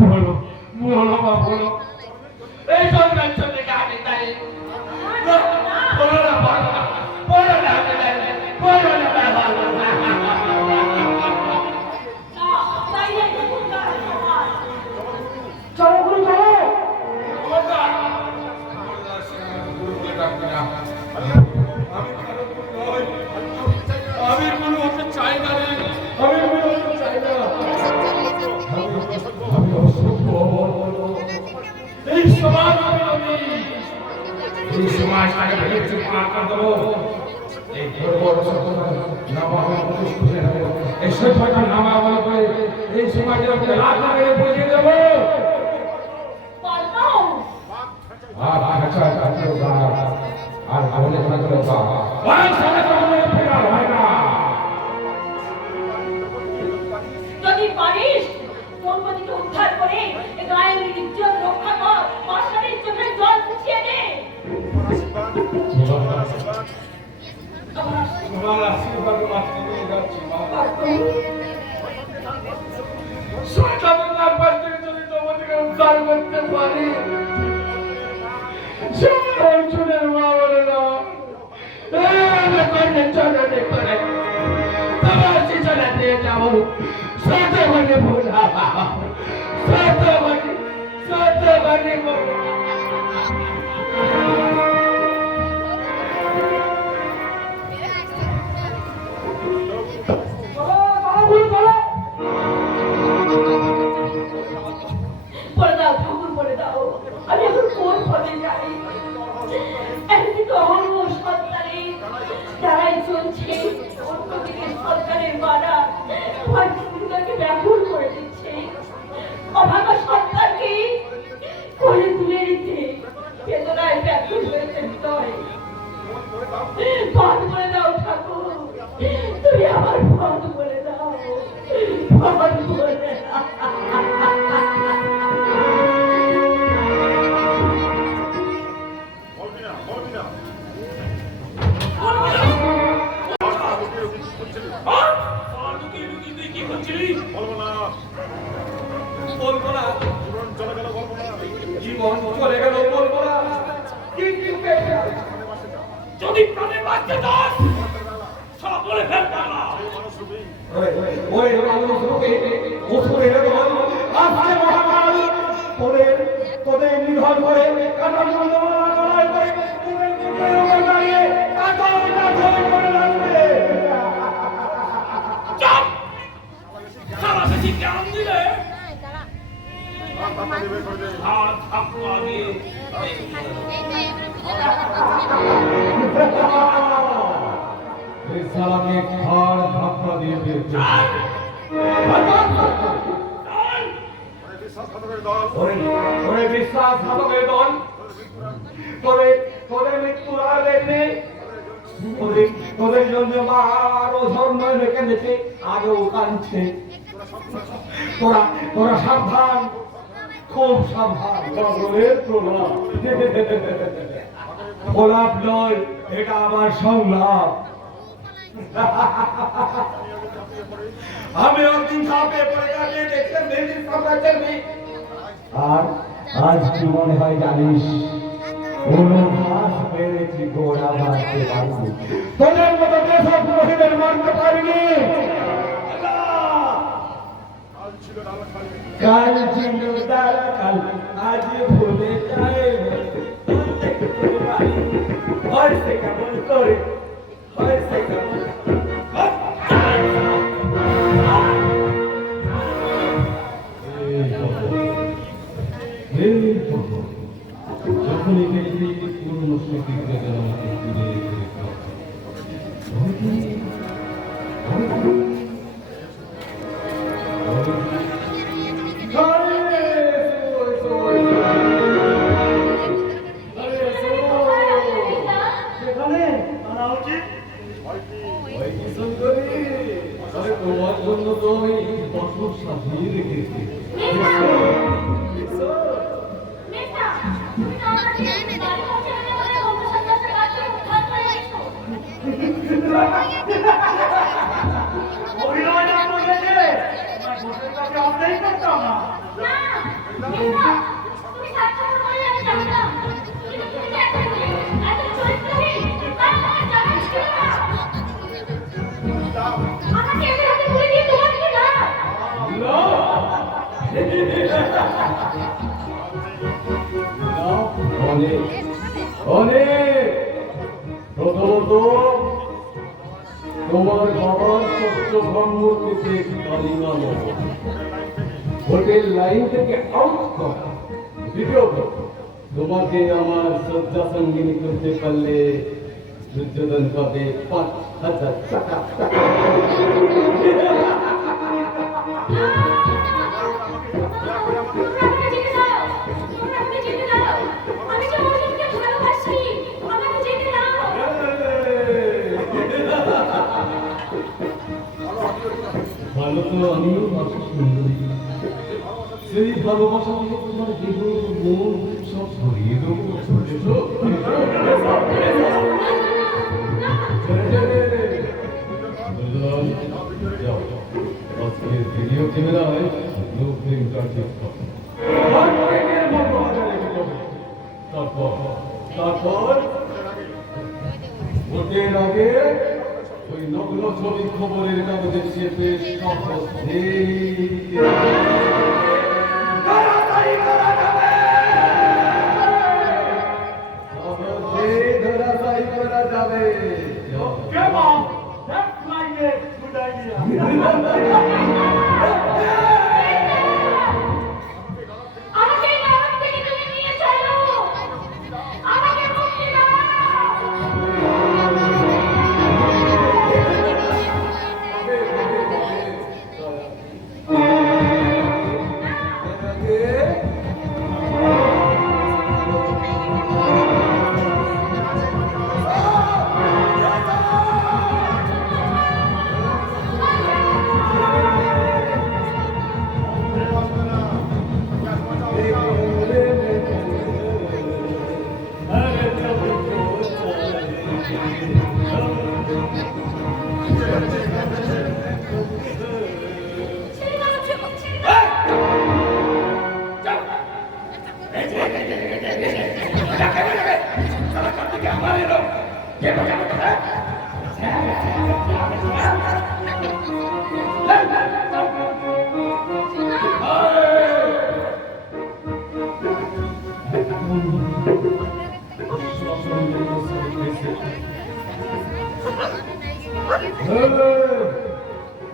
বলো বলো মা, বলো এই সরকার চলে গাড়ি তাই বলো না, বলো না, বলো না বাবা। তাই এই দুঃখটা আমার। চলো গুরু চলো। আমি কোনো হতে চাই না রে, আমি কোনো হতে চাই না। আমি অসভ্য, এই সমাজ আমি এই সমাজটাকে ভেঙে চুরমার করে দেবো। এই বড় নামা এই সভ্যতা নামা বলে করে এই সমাজের উপরে রাত লাগিয়ে বুঝিয়ে দেবো। কর্ণ আর আমাদের হয় না। যদি পারিস দ্রৌপদীকে উদ্ধার করে এ গায়ের ইজ্জত রক্ষা কর, পাশানের চোখের জল মুছিয়ে দে। তোমার আশীর্বাদ মাত্র নিয়ে যাচ্ছি বাবা। শয়তানের নাম পাশ থেকে যদি তোমাদেরকে উদ্ধার করতে পারি, অর্জুনের মা বলে না চলে করে তোমার শিশনে দিয়ে যাবো শতভাগে বোঝাবা, শতভাগে বলে দাও ঠাকুর, বলে দাও আমি এখন কোন পথে যাই? একদিকে তো অহর্ব সন্তানের দ্বারাই চলছে, অন্যদিকে সন্তানের বাধা ভাগ্যকে ব্যাকুল করে দিচ্ছে। অভাগা সন্তানকে কোলে তুলে প্রাণে বাঁচতে চাস সব বলে ফেল পাগলা। ওরে মানুষকে অসুরের দল আসছে মহাকাল তোদের নিধন করে কাটা লড়াই করে তোদের মুখে দাঁড়িয়ে কাটা করে লাগবে। চুপ! সারা বেশি জ্ঞান দিলে আর ধাক্কা দিয়ে এই শালাকে ঘাড় ধাক্কা দিয়ে বের ওরে বিশ্বাসঘাতকের দল তোদের মৃত্যুর আর নেই। তোদের জন্য মা আরো ধর্ম রেখে দিতে আগেও কাঁদছে। তোরা সাবধান, খুব সাবধান। প্রলাপ নয়, এটা আমার সংলাপ। আমি একদিন ঝাঁপে পড়ে গিয়ে দেখলাম ব্রিটিশ সাম্রাজ্যের মেয়ে। আর আজ কি মনে হয় জানিস, কোনো ঘাস পেরেছি গোড়া মারতে পারবি, তোদের মতো দেশক পুরোহিতের মারতে পারিনি। কাল ছিল ডাল কাল, আজ ভুলে যায় হয়েছে কেমন করে, হয়েছে কেমন যখনই দেখি পুরনো স্মৃতিতে আমাকে ফিরে সেখানে আনা উচিত। তোমার জন্য তো আমি বছর সাজিয়ে রেখেছি। অভিনয় না করলে যে আমার বসের কাছে আসতেই পারতাম না। আমাকে এদের হাতে তুলে দিয়ে তোমার কি লাভ? অনেক অনেক প্রথমত তোমার বাবার সত্য ভঙ্গ থেকে কালিমা নেওয়া, হোটেল লাইন থেকে আউট করা। দ্বিতীয়ত তোমাকে আমার শয্যা সঙ্গিনী করতে পারলে দুর্যোধন পাবে 5,000 টাকা। ভালো তো আমিও বাসা সুন্দরী, সেই ভালোবাসা থেকে তোমার দেহ মন সব সরিয়ে দেবো। যাও, আজকের ভিডিও ক্যামেরায় লোক ফিল্মটা ঠিক করো। তারপর ভোটের আগে ওই নগ্ন ছবি খবরের কাগজে চেপে ধরাশায়ী করা যাবে। Come on, that's like a good idea. আমাকে নরক থেকে তুমি নিয়ে চলো, আমাকে মুক্তি দাও। কে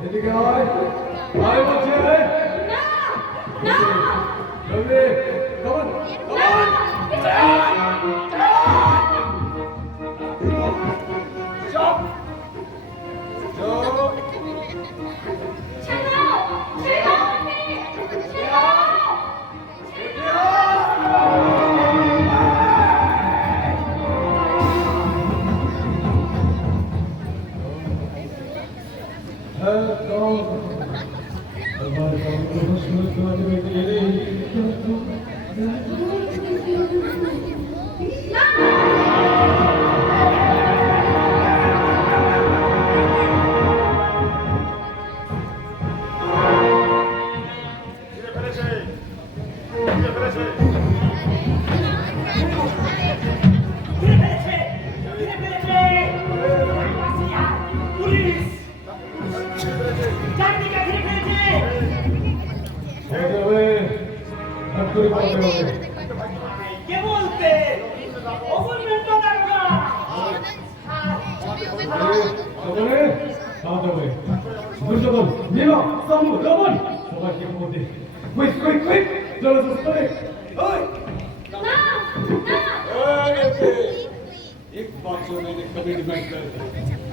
এদিকে আয় আয় বলছি আয় রবি কমন চপ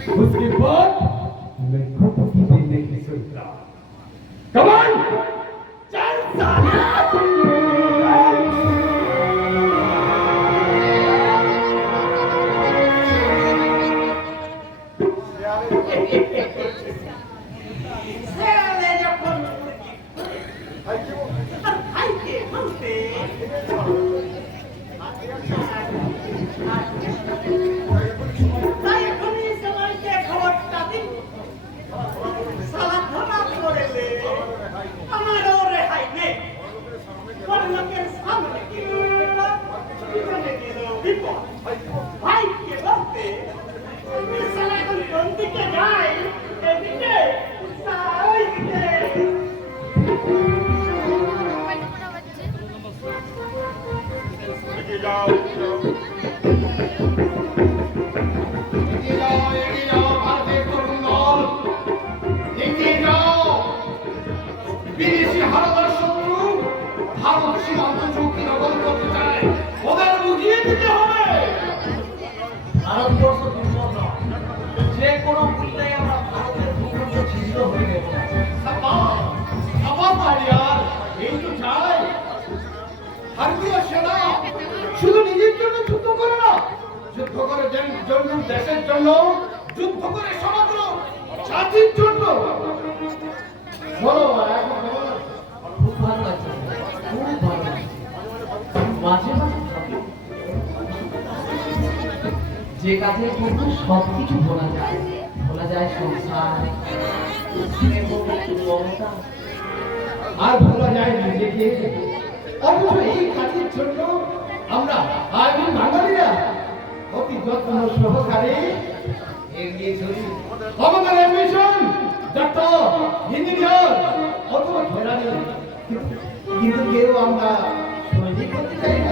उसके बाद मैं खुद की भी देखने सुनता कमान चल শুধু নিজের জন্য যুদ্ধ করে না, যুদ্ধ করে দেশের জন্য, যুদ্ধ করে সমগ্র জাতির জন্য। খুব ভালো লাগছে, খুব ভালো লাগছে। মাঝে মাঝে ভাবি, যে কাজের জন্য সবকিছু ভোলা যায় সংসার এবং মমতা, আর ভোলা যায় নিজেকে। অথচ এই কাজের জন্য আমরা আজ বাঙালিরা অতি যত্ন সহকারে এগিয়ে চলি। আমাদের অ্যাম্বিশন ডাক্তার, ইঞ্জিনিয়ার অথবা খেলাড়ি, কিন্তু কেউ আমরা সৈনিক হতে চাই না।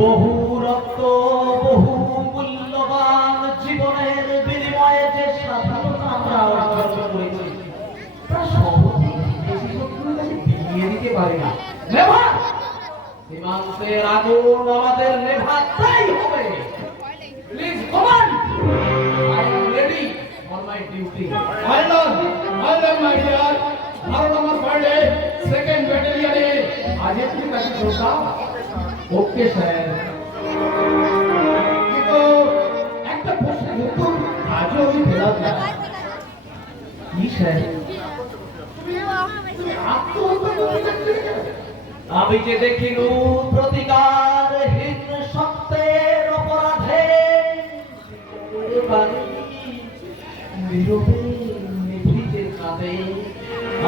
বহু রক্ত, বহু মূল্যবান জীবনের বিনিময়ে যে স্বাধীনতা আমরা অর্জন করেছি, তা সহজে বিলিয়ে দিতে পারি না। নেভা! সীমান্তের আগুন আমাদের নেভাতেই হবে। Please command, I am ready for my duty. My lord, my dear, Bharat আমার পার্টে সেকেন্ড ব্যাটালিয়নে আজের থেকে কাছে যোদ্ধা। Okay sir. কিন্তু একটা প্রশ্নের উত্তর আজও আমি পেলাম না। কি স্যার? আত্মহত্যা করতে আমি যে দেখিনু প্রতিকারহীন সত্যের অপরাধে নীরবে নিভৃতে কাঁদে।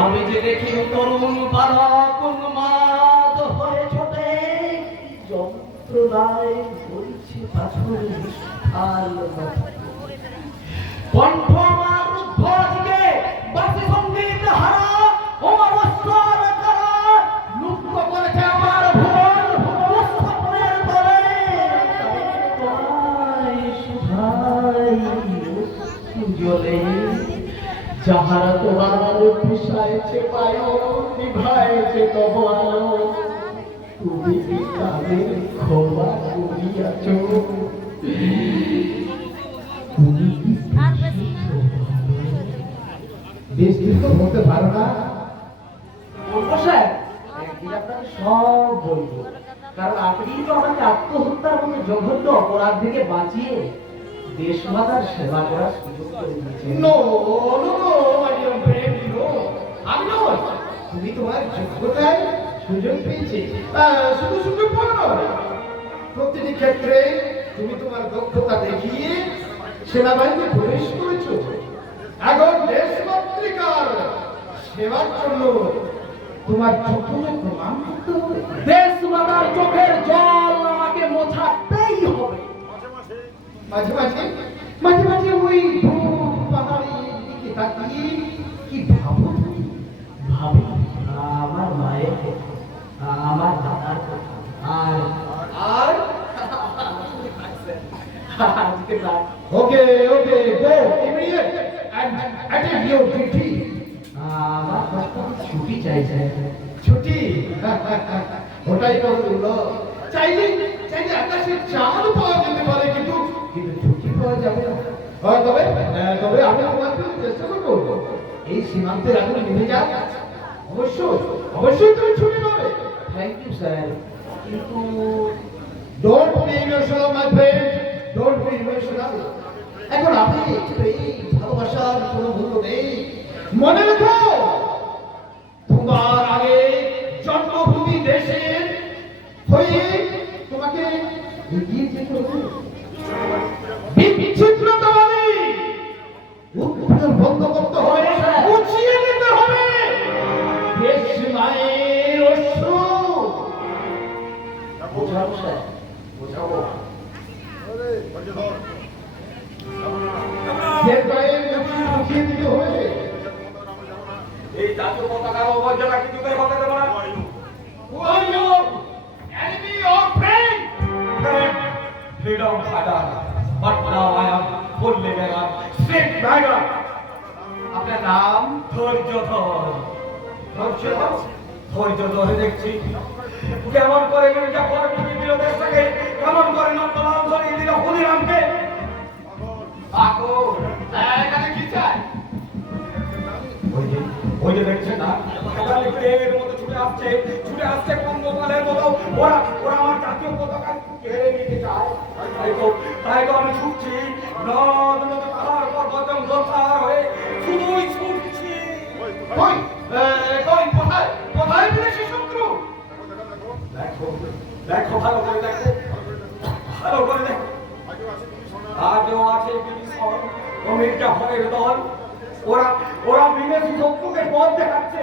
আমি যে দেখিনু তরুণ বালক উন্মাদ হয়ে ছোটে, যন্ত্রণায় বলছে পাথর নিষ্ফল। কণ্ঠ আমার রুদ্ধ আজকে বাসি সঙ্গীত হারা অমাবস্যার তারা লুপ্ত করেছে আমার ভুবন উৎসবের তরে তোমায় সুধাই সুজলে যাহারা তোমার খুশাইছে পায় নিভাইছে তব আলো তুমি কি তাদের ক্ষমা করিয়াছ তুমি কি বিস্তৃত হতে পারো না? বলবো স্যার একদিন আপনাকে সব বলবো, কারণ আপনি তো আমাকে আত্মহত্যার মতো জঘন্য অপরাধ থেকে বাঁচিয়ে দেশমাতার সেবা করার সুযোগ করে দিয়েছেন। No no no my dear friend, no. আমি নয়, তুমি তোমার যোগ্যতায় সুযোগ পেয়েছি। শুধু সুযোগ পাও নয়, প্রতিটি ক্ষেত্রে তুমি তোমার দক্ষতা দেখিয়ে সেনাবাহিনীতে প্রবেশ করেছো। এখন দেশমাতৃকার সেবার জন্য তোমার যোগ্যতা প্রমাণ করতে হবে। দেশমাতার চোখের জল আমাকে মোছাতেই হবে। মাঝে মাঝে মাঝে মাঝে ওই পাহাড়ের দিকে তাকিয়ে কি ভাবো তুমি? ভাবি আমার মায়ের কথা, আমার দাদার কথা, আর আর আজকে রাত okay okay go immediate and attend your duty. আমার কষ্ট ছুটি চাইছে। ছুটি ওটাই বলল, চাইলে চাইলে আকাশের চাঁদ পাওয়া যেতে পারে, কিন্তু কিন্তু ছুটি পাওয়া যাবে না। তবে তবে আমি তোমাকে চেষ্টা করবো এই সীমান্তের আগুন নিভে যাক। অবশ্যই অবশ্যই তুমি ছুটি পাবে। থ্যাংক ইউ স্যার, কিন্তু don't be emotional my friend, don't be emotional. এখন আমি এই ভালোবাসার কোনো মূল্য নেই। মনে রেখো, তোমার আগে জন্মভূমি দেশের হয়ে তোমাকে এগিয়ে যেতে হবে। বিচ্ছিন্নতাবাদী উৎপীড়ন বন্ধ করতে হবে, মুছিয়ে দিতে হবে দেশ মায়ের অশ্রু। বোঝাবো স্যার। বোঝাবো যে গায়ে মুছিয়ে দিতে হবে। এই জাতীয় পতাকার অবজ্ঞা কিছুতেই হতে দেব না। Enemy or friend? Freedom fighter, but now I am fully vegan, strict vegan. আপনার নাম? ধৈর্যধর। ধৈর্যধর দেখছি কেমন করে মির্জাফর বিবি দিল দেশটাকে, কেমন করে নন্দলাল ধরিয়ে দিল ক্ষুদিরামকে। এখানে কি চাই? ওই যে দেখছেন না, সকালে পেয়ের মতো ছুটে আসছে কন্দকালের মতো। ওরা ওরা আমার জাতীয় পতাকা কেড়ে নিতে চায়। তাই তো আমি ছুটছি, নদ নদ পাহাড় পর্বত জঙ্গল হয়ে শুধুই ছুটছি। কই কই কোথায় কোথায় বিদেশি শত্রু? দেখো দেখো ভালো করে দেখো, ভালো করে দেখো। আজও আছে বিভীষণ ও মির্জাফরের দল। ওরা ওরা বিদেশি শত্রুকে পথ দেখাচ্ছে।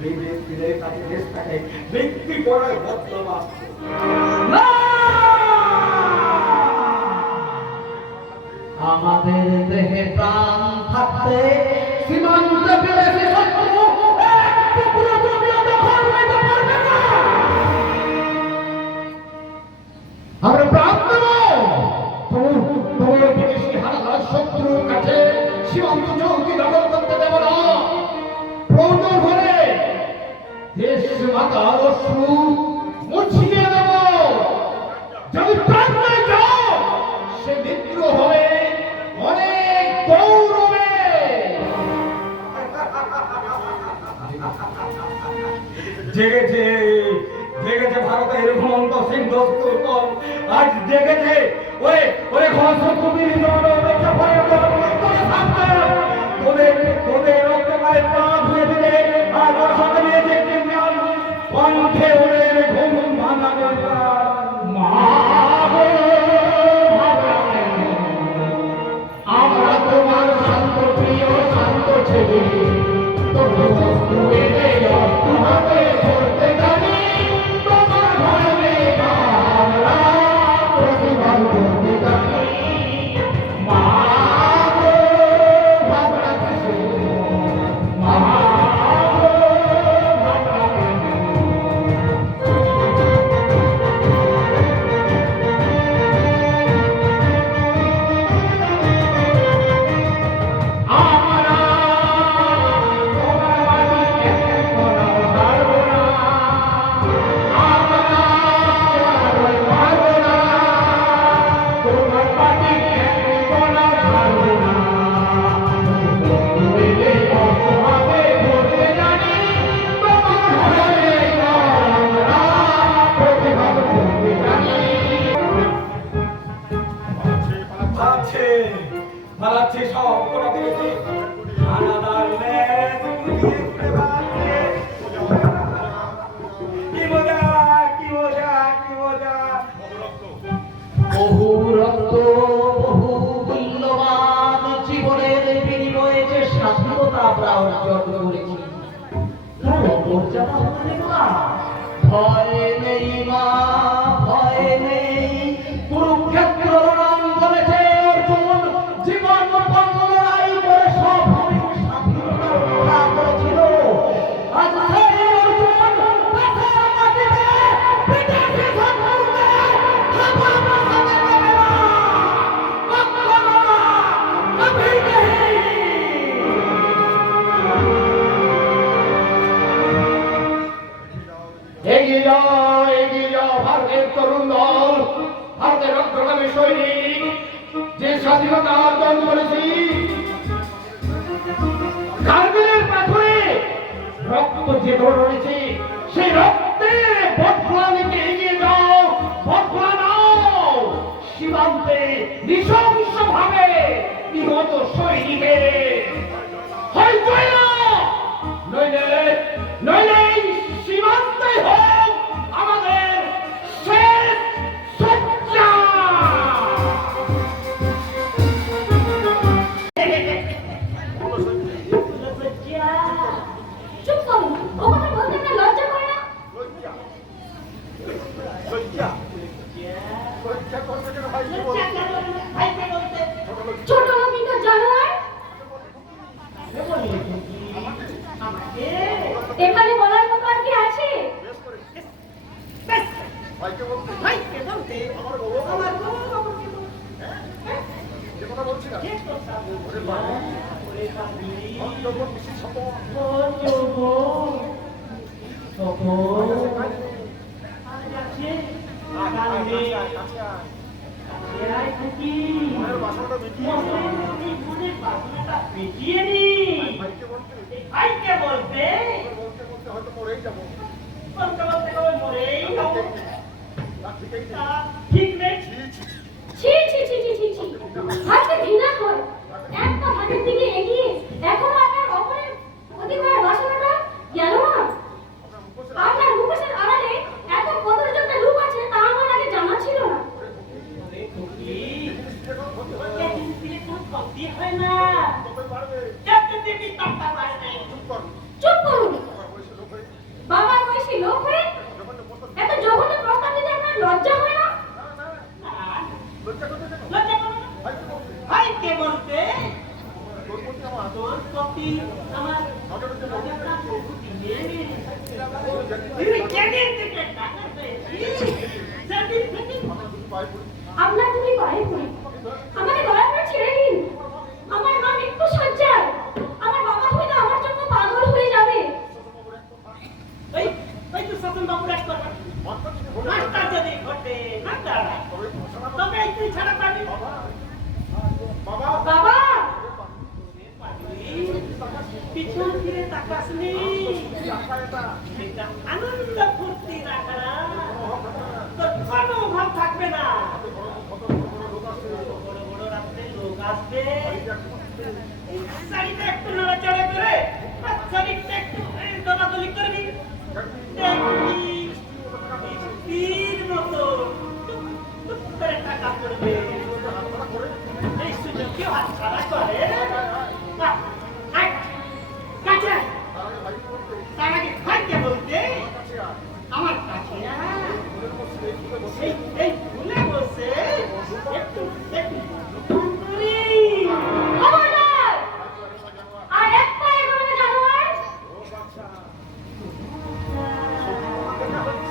বিদেশিদের কাছে দেশটাকে বিক্রি করার বদনাম। না! আমাদের দেহে প্রাণ থাকতে সীমান্ত বিদেশি শত্রু এক টুকরো জমিও দখল নিতে পারবে না। আমরা প্রাণ দেব তোমার বিদেশি হানাদার শত্রুর কাছে সীমান্ত চৌকি দখল করতে দেব না। প্রয়োজন হলে দেশ মাতার অশ্রু মুছিয়ে দেব। যদি প্রাণ হয়ে যাও, সে বিদ্রোহ হবে অনেক গৌরবে। জেগেছে জেগেছে ভারতের ঘুমন্ত সিংহ স্তূপন। আজ জেগেছে ওরে ওরে ঘোষত্ব তোদের রক্তময় পা ধুয়ে দিলে আর ওর হাতে নিয়েছে ক্রিমিয়ান কণ্ঠে ওদের ঘুম ভাঙানো আমরা তোমার শান্ত প্রিয় শান্ত ছেলে, তোমাকে করতে জানি, তোমার ঘরে আমরা প্রতিবাদ করতে জানি। মা পালাচ্ছে সব কটা দেখেছি আনাদার লেজ গুলিয়ে উঠে বাড়ছে। কি মজা কি মজা কি মজা। বহু রক্ত বহু মূল্যবান জীবনের বিনিময়ে যে স্বাধীনতা আমরা অর্জন করেছি তার অমর্যাদা হতে দেব না। ভয় নেই মা, ভয় নেই। কুরুক্ষেত্র রণাঙ্গনে অর্জুন জীবন লড়াই করে সব স্বাধীনতা রক্ষা করেছিল। আজ সেই অর্জুন পাথর মাটিতে বিদেশি শত্রুকে থাবা বসাতে পারে না। কখনো না, কভি নেই। এগিয়ে যাও ভারতের তরুণ দল, ভারতের অগ্রগামী সৈনিক, যে স্বাধীনতা অর্জন করেছি কার্গিলের পাথরে রক্ত যে রয়েছে সেই রক্তে বদলা নিতে এগিয়ে যাও, বদলা নাও। সীমান্তে নৃশংস ভাবে নিহত সৈনিকের হইচই না, নইলে সীমান্তে হোক আমাদের শেষ সজ্জা। চুপ করুন, ও কথা বলতে না লজ্জা করে না? ছোট লোকিত জানোয়ার, এখানে বলার মতো আর কি আছে? ছি ছি ছি ছি ছি ছি, হাতে ঘৃণা হয়। একটা হাতের দিকে এগিয়ে এখনো আপনার অপরের ক্ষতি করার বাসনাটা গেল না। আপনার মুখোশের আড়ালে এত কদর্যটা লুক আছে তা আমার আগে জানা ছিল না। চুপ করুন, বাবার বয়সী লোক হয়ে এত জঘন্য প্রস্তাব দিতে আপনার লজ্জা হয় না? আপনার তুমি পায়ে পড়ি, আমাকে দয়া করে ছেড়ে দিন। আমার মা মৃত্যু সজ্জায়, আমার বাবা হয়তো আমার জন্য পাগল হয়ে যাবে। বাবা, পিছন ফিরে তাকাসনি, আনন্দ ফুর্তি রাখা তোর কোনো অভাব থাকবে না। বড় বড় রাত্রে লোক আসবে, শাড়িটা একটু নড়াচড়া করে শরীরটা একটু দলাদলি করবি, দেখবি তীর মতো টুক টুক করে টাকা পড়বে। এই সুযোগ কেউ হাত ছাড়া করে? তার আগে ভাগ্যে বলতে আমার কাছে এই ভুলে বসে একটু একটু খবরদার! আর এক পা এগোবে না জানোয়ার।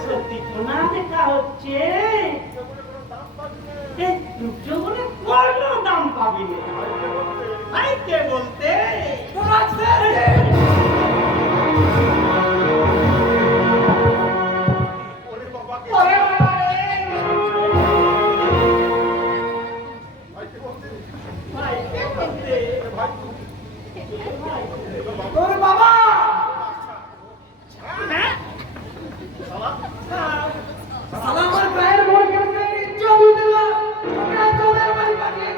সত্যি সোনা দেখা হচ্ছে, জীবনে কোনো দাম পাবি না। ভাইকে বলতে তোর বাবা সালামার গায়ের মোড় কেটে ইজ্জত দিতে না তোমরা তোদের বাড়ি পাঠিয়ে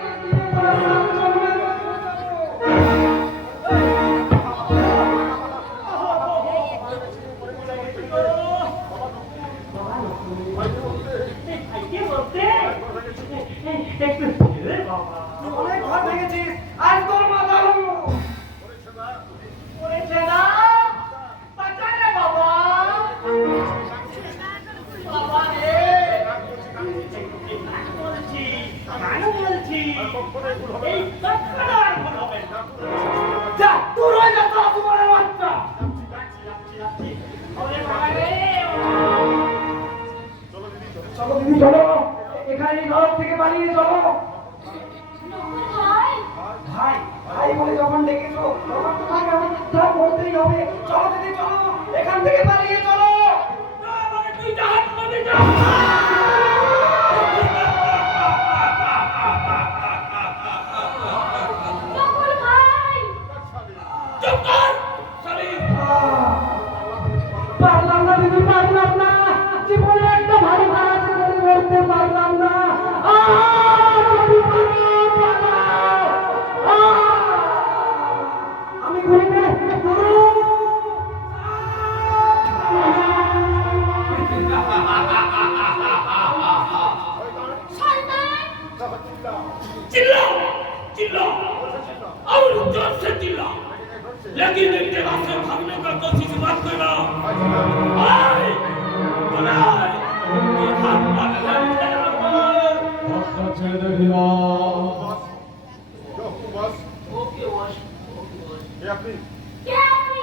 বলে যখন ডেকেছো তখন তোমাকে আমার উদ্ধার করতেই হবে। চলো দিদি চলো, এখান থেকে পালিয়ে চলো। না, মানে তুই জাহান্নামে যা। নকুল ভাই, চুপ কর, শালি। পারলাম না দিদি, পারলাম না, জীবনে একটা ভারী ভাড়া করে বলতে পারলাম না। দিদি, পালাও, পালাও। আমি ঘুরবো, গুরু। चिल्ला चिल्ला और जोर से चिल्ला, लेकिन एक जगह से भागने का कोशिश मत करना। आए, बुलाए, ये हाथ मत लगाना। হাতটা ছেড়ে দে ভীমা। ओके वॉश, কে আপনি?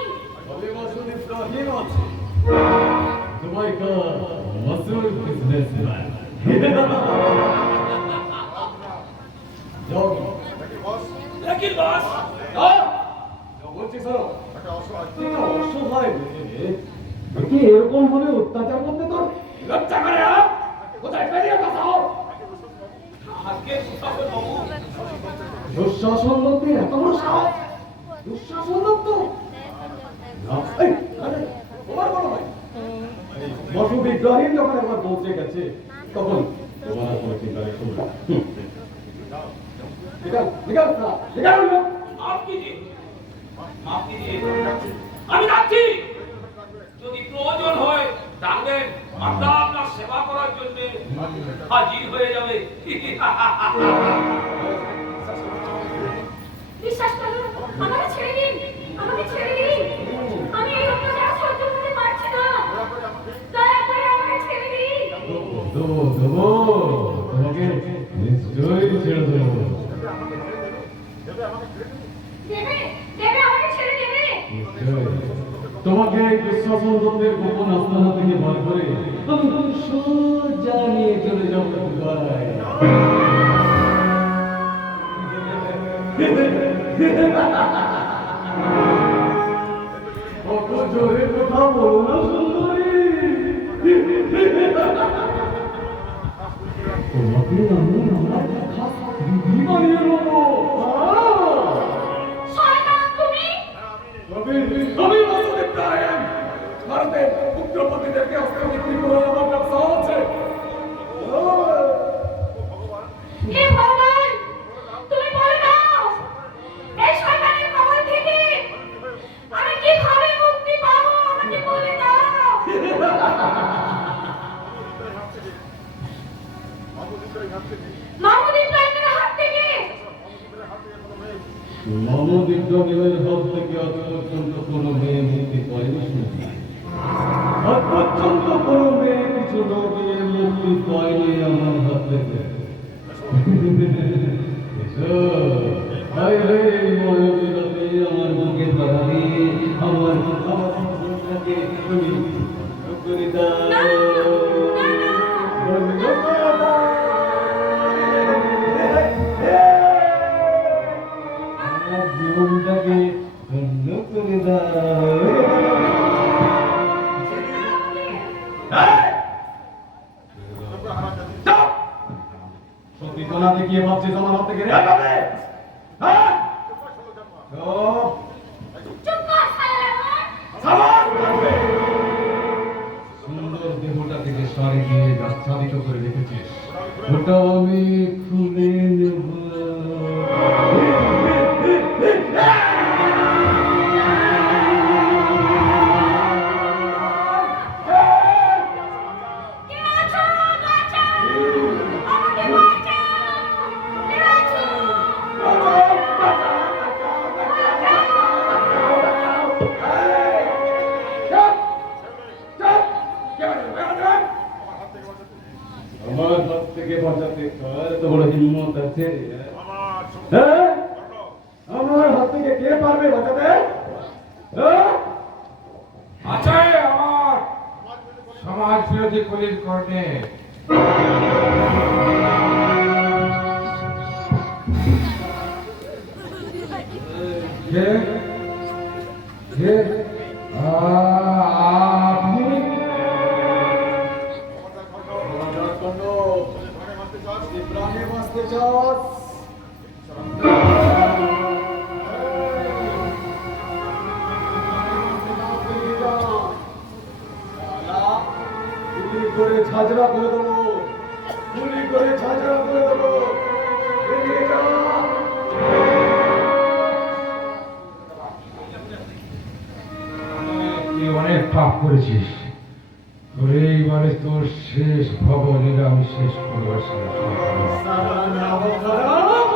अभी मसूद इब्राहिम আছে। दुबई का मशहूर बिजनेसमैन। जाओ लेकिन बॉस, বলছি স্যার অসহায় মেয়ে একে এরকম ভাবে অত্যাচার করতে তোর লজ্জা করে না? কোথায় বেরিয়ে কথাও আজকে সুশাসন বাবু, দুঃশাসন লোকদের এত বড় সাহস, দুঃশাসন লোক তো এই, আরে, তোমার বড় ভাই মসুদ ইব্রাহিম যখন একবার পৌঁছে গেছে তখন তোমার আর কোনো চিন্তা নেই। শুনবে নিকাল নিকাল নিকাল মাফ कीजिए, মাফ कीजिए, আমি যাচ্ছি। যদি প্রয়োজন হয় ডাকবেন, আমরা আপনার সেবা করার জন্য হাজির হয়ে যাবে। বিশ্বাস করুন, আমাকে ছেড়ে দিন, আমাকে ছেড়ে দিন। আমি এই অত্যাচার সহ্য করতে পারছি না। দয়া করে আমাকে ছেড়ে দিন। দেবো দেবো তোমাকে নিশ্চয়ই ছেড়ে দেবো। দেবে, দেবে, আমাকে ছেড়ে দেবে। নিশ্চয়ই। তোমাকে দুঃশাসনদের গোপন আস্তানা থেকে বার করে আমি সোজা নিয়ে চলে যাবো দুবাই। কত জোরে কথা বলো না সুন্দরী। তোমাকে আমি আমার খাস দিদি বানিয়ে নেবো। শয়তান তুমি! আমি মসুদ ইব্রাহিম, ভারতের পুত্রপতিদেরকে অস্ত্র বিক্রি করে আমার ব্যবসা হচ্ছে। হে ভগবান, তুমি বলে দাও, এই শয়তানের কবল থেকে আমি কিভাবে মুক্তি পাবো? আমাকে বলে দাও। মাহমুদ ইব্রাহিমের হাত থেকে। মোহাম্মদ ইব্রাহিমের হাত থেকে আজ পর্যন্ত কোনো মেয়ে মুক্তি পায়নি শুনছি। আজ পর্যন্ত কোনো মেয়ে কিছু না দিয়ে মুক্তি পায়নি আমার হাত থেকে। আমার বুকে ধরা দিয়ে আমার জীবনটাকে তুমি করে দাও। জীবনটাকে ধন্য করে দাও। সত্যি তো না দেখিয়ে ভাবছিস আমার হাত থেকে রেহাই পাবে? হ্যাঁ? চুপ! চুপ কর শালা! সাবাস করবে। সুন্দর দেহটা থেকে শাড়ি দিয়ে আচ্ছাদিত করে রেখেছিস, ওটা আমি খুলে নেব। কে আছো? বাঁচাও! আমাকে বাঁচাও! কে আছো? আমার হাত থেকে বাঁচাতে কার এত বড় হিম্মত আছে? হ্যাঁ? আমার হাত থেকে কে পারবে বাঁচাতে? হ্যাঁ? আছে আমার সমাজ বিরোধী কলির কর্ণে। কে কে আপনি প্রাণে বাঁচতে চাস গুলি করে ঝাঁঝরা করে দেবো, গুলি করে ঝাঁঝরা করে দেবো। বেরিয়ে যা। তুই অনেক পাপ করেছিস, তোর এইবারে তোর শেষ ভবনের আমি শেষ করবার সারা নাম খারাপ।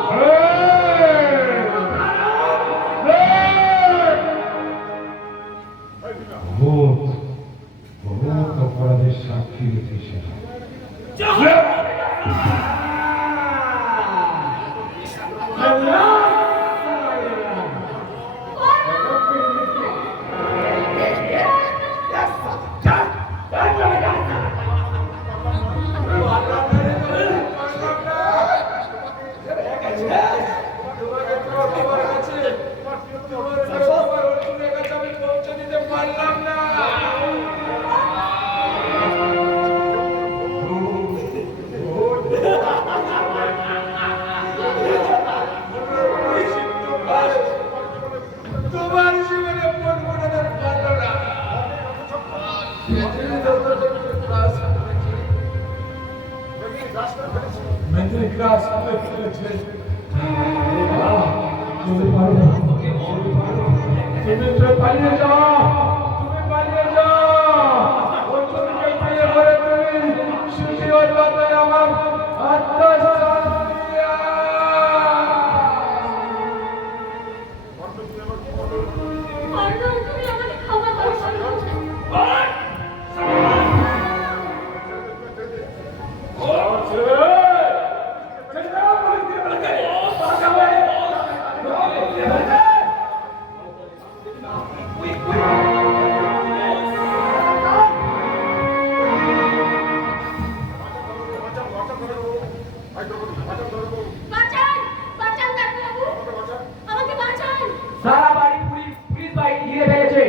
বহুত বহুত অপরাধের সাক্ষী রেখেছে। পালিয়ে যাও, তুমি পালিয়ে যাও, ওই ছবিকে পেয়ে ঘরে তুমি সুখী হয়ে যাবে আমার আত্মা শান্তি। অর্ণব, তুমি আমাকে ক্ষমা করো। বাঁচান, বাঁচান ডাক্তারবাবু, আমাকে বাঁচান। সারা বাড়ি পুলিশ বাহিনী ঘিরে ফেলেছে।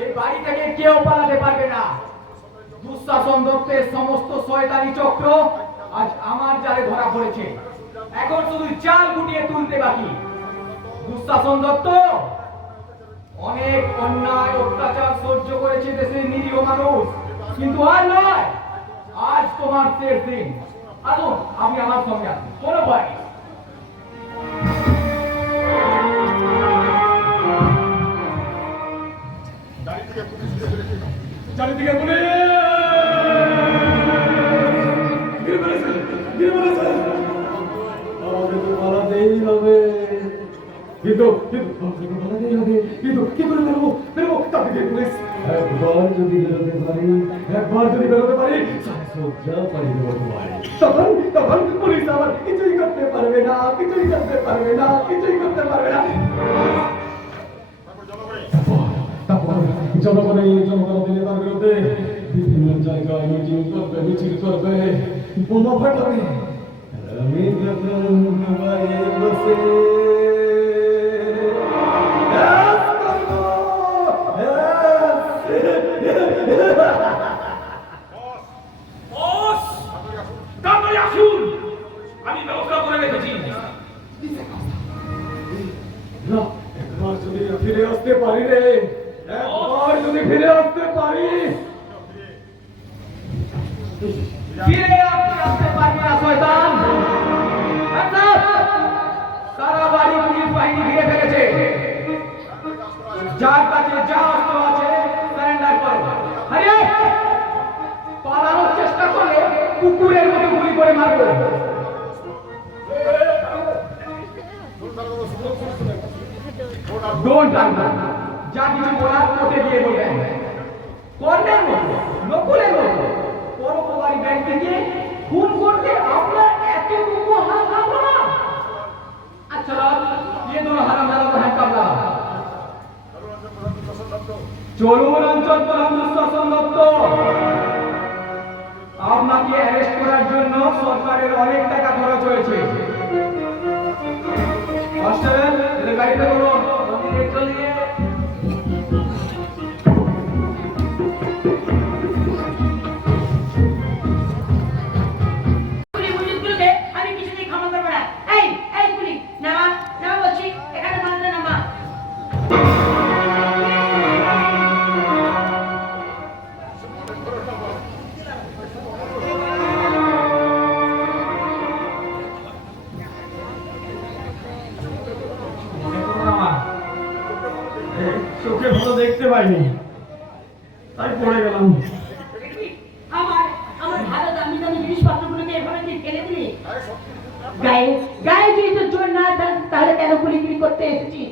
এই বাড়ি থেকে কেউ পালাতে পারবে না। দুঃশাসন দত্তের সমস্ত শয়তানি চক্র আজ আমার জালে ধরা পড়েছে। এখন শুধু চাল গুটিয়ে তুলতে বাকি। দুঃশাসন দত্ত অনেক অন্যায় অত্যাচার সহ্য করেছে দেশের নিরীহ মানুষ, কিন্তু আর নয়, আজ তোমার শেষ দিন। আসুন, আপনি আমার সঙ্গে আসুন, কোনো ভয় নেই। চারিদিকে পুলিশ আমাকে তো পালাতেই হবে, কিন্তু পালাতেই হবে, কিন্তু কি করে বেরোবো বেরোবো চারিদিকে পুলিশ। একবার যদি বেরোতে পারি, একবার যদি বেরোতে পারি সজ্জা পারি দেবো তোমায়। তখন পুলিশ আমার কিছুই করতে পারবে না, কিছুই করতে পারবে না, কিছুই করতে পারবে না। জনগণ দিলে তার বিরুদ্ধে বিভিন্ন জায়গায় মিটিং করবে, মিছিল করবে, বোমা ফাটাবে। আমি যখন ঘুমায়ে বসে আমি ব্যবস্থা করে রেখেছি। একবার যদি ফিরে আসতে পারি রে, একবার যদি ফিরে আসতে পারি। ফিরে আসতে পারবি না শয়তান। সারা বাড়ি পুলিশ বাহিনী ঘিরে ফেলেছে। যার কাছে যা অস্ত্র আছে সারেন্ডার করো। আরে পালানোর চেষ্টা করলে কুকুরের মতো গুলি করে মারবো। ডোন্ট আন্ডার, যা কিছু বলার কোর্টে গিয়ে বলবেন। কর্ণের মতো, নকুলের মতো পরোপকারী ব্যক্তিকে খুন করতে আপনার এতটুকু হাত লাগলো না? আচ্ছা, ये दोनों हरामजादा को हैंड काट लगा। চলুন অঞ্চল প্রধান দুঃশাসন দত্ত, আপনাকে অ্যারেস্ট করার জন্য সরকারের অনেক টাকা খরচ হয়েছে। কনস্টেবল, এদের গাড়িতে করুন। ভালো দেখতে পাইনি, তাই পড়ে গেলাম। আমার আমার ভালো দামি দামি জিনিসপত্রগুলোকে এভাবে তুই ফেলে দিলি? গায়ে গায়ে যদি তোর জোর না থাকে তাহলে কেন কুলিগুলি করতে এসেছি?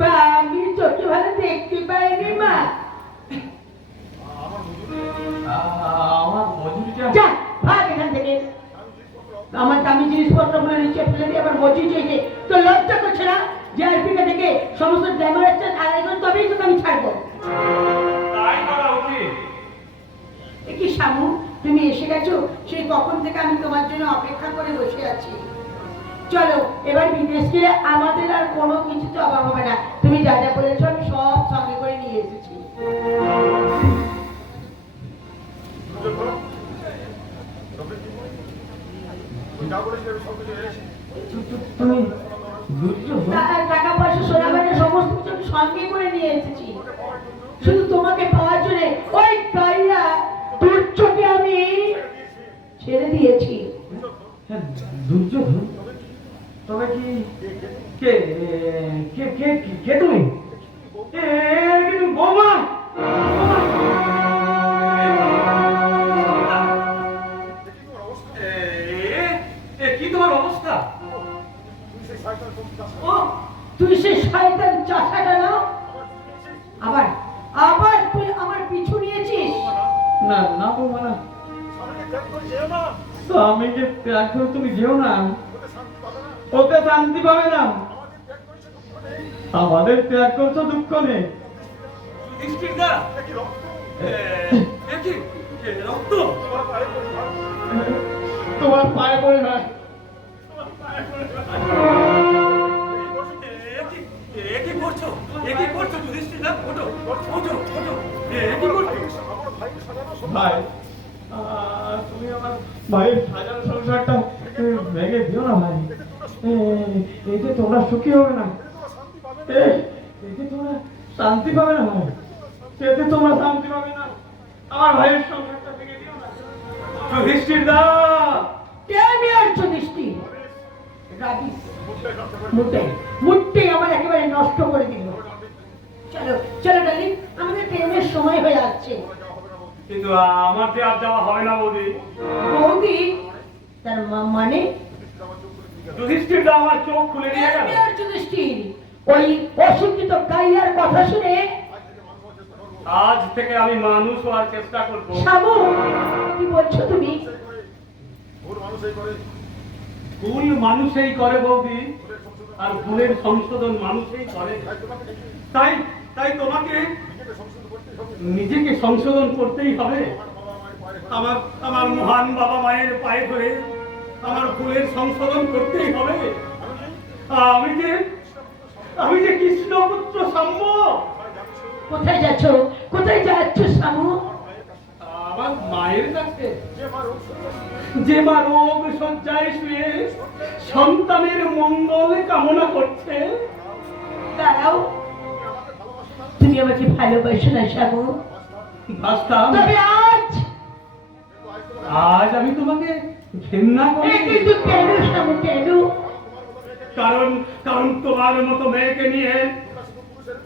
বা আমি চোখে ভালো দেখতে পাইনি মা। আমার মজুরিটা যা ভাগ এখান থেকে। আমার দামি জিনিসপত্রগুলো নিচে ফেলে দিয়ে আবার মজুরি চেয়েছে। তো লজ্জা করছে না যে আরপিকা থেকে সমস্ত ড্যামার আসছে আর এখন তবেই তোকে আমি ছাড়বো। তাই করা উচিত। এ কি শামু, তুমি এসে গেছো? সেই কখন থেকে আমি তোমার জন্য অপেক্ষা করে বসে আছি। চলো এবার বিদেশ গেলে আমাদের আর কোনো কিছুতে অভাব হবে না। তুমি যা যা বলেছো আমি সব সঙ্গে করে নিয়ে এসেছি। তুমি দুর্যোগ টাকা পয়সা সোনা গয়না সমস্ত কিছু আমি সঙ্গে করে নিয়ে এসেছি শুধু তোমাকে পাওয়ার জন্য। ওই গাইয়া দুর্যোগে আমি ছেড়ে দিয়েছি। দুর্যোগ, তবে কি কে কে কে কে তুমি? কিন্তু বৌমা, কি তোমার অবস্থা? ও তুই সেই শয়তান চাষাটা না? আবার আবার তুই আমার পিছু নিয়েছিস? না না বৌমা না, স্বামীকে ত্যাগ করে তুমি যেও না, ওতে শান্তি পাবে না। আমাদের ত্যাগ করছো দুঃখ নেই। তোমার পায়ে পড়ে না। ভাই, তুমি আমার ভাইয়ের সাজানো সংসারটা ভেঙে দিও না ভাই। এতে তোমরা সুখী হবে না, এতে তোমরা শান্তি পাবে না ভাই, এতে তোমরা শান্তি পাবে না। আমার ভাইয়ের সংসারটা ভেঙে দিও না। যুধিষ্ঠির দা, আমি আর যুধিষ্ঠির রাবিস মুটে আমার একেবারে নষ্ট করে দিল। চলো চলো ডার্লিং, আমাদের ট্রেনের সময় হয়ে যাচ্ছে। কিন্তু আমার যে আর যাওয়া হবে না বৌদি। বৌদি তার মানে? যুধিষ্ঠির দা আমার চোখ খুলে দিয়ে গেল। আমি আর যুধিষ্ঠির ওই অশিক্ষিত গাইয়ার কথা শুনে আজ থেকে আমি মানুষ হওয়ার চেষ্টা করবো। শামু, কি বলছো তুমি? ভুল মানুষই করে বৌদি, আর ভুলের সংশোধন মানুষই করে। তাই তাই তোমাকে নিজেকে সংশোধন করতেই হবে। আমার আমার মহান বাবা মায়ের পায়ে ধরে আমার ভুলের সংশোধন করতেই হবে। আমি যে কৃষ্ণপুত্র সাম্য। কোথায় যাচ্ছ? কোথায় যাচ্ছ শামু? আমার মায়ের কাছে, যে মা রোগ শয্যায় শুয়ে সন্তানের মঙ্গল কামনা করছে। দাঁড়াও, তুমি আমাকে ভালোবাসো না শামু? ভাবতাম তবে আজ আমি তোমাকে ঘৃণা করি। কিন্তু কেন শামু, কেন? কারণ কারণ তোমার মতো মেয়েকে নিয়ে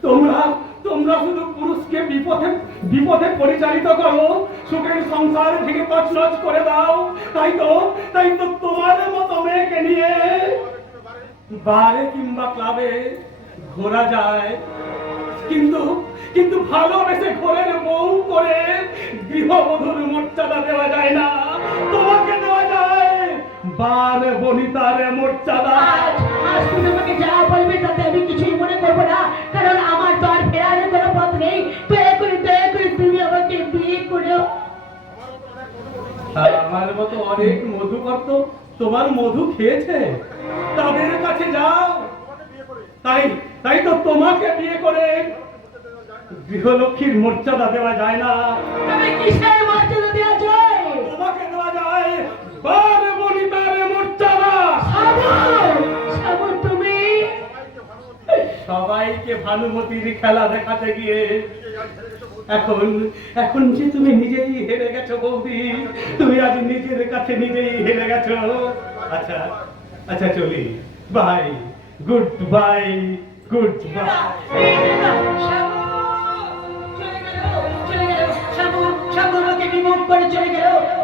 তোমরা তোমরা শুধু পুরুষকে বিপথে বিপথে পরিচালিত করো, সুখের সংসার থেকে তছনছ করে দাও। তাই তো তোমার মতো মেয়েকে নিয়ে বারে কিংবা ক্লাবে ঘোরা যায়, কিন্তু কিন্তু ভালোবেসে ঘরের বউ করে গৃহবধূর মর্যাদা দেওয়া যায় না। তোমাকে দেওয়া যায় বার বনিতার মর্যাদা। আজ তুমি আমাকে যা বলবে তাতে আমি কিছুই মনে করবো না, কারণ আমার তো আর ফেরার কোনো পথ নেই। দয়া করে তুমি আমাকে বিয়ে করো। আমার মতো অনেক মধুকর্ত তোমার মধু খেয়েছে, তাদের কাছে যাও। তাই তো তোমাকে বিয়ে করে গৃহলক্ষ্মীর মর্যাদা দেওয়া যায় না। তবে কিসের মর্যাদা দেওয়া যায়? তোমাকে দেওয়া যায় বার বনিতার মর্যাদা। শামু, তুমি সবাইকে ভানুমতির খেলা দেখাতে গিয়ে এখন যে তুমি নিজেই হেরে গেছো বৌদি, তুমি আজ নিজের কাছে নিজেই হেরে গেছো। আচ্ছা আচ্ছা, চলি, বাই, গুড বাই। গুড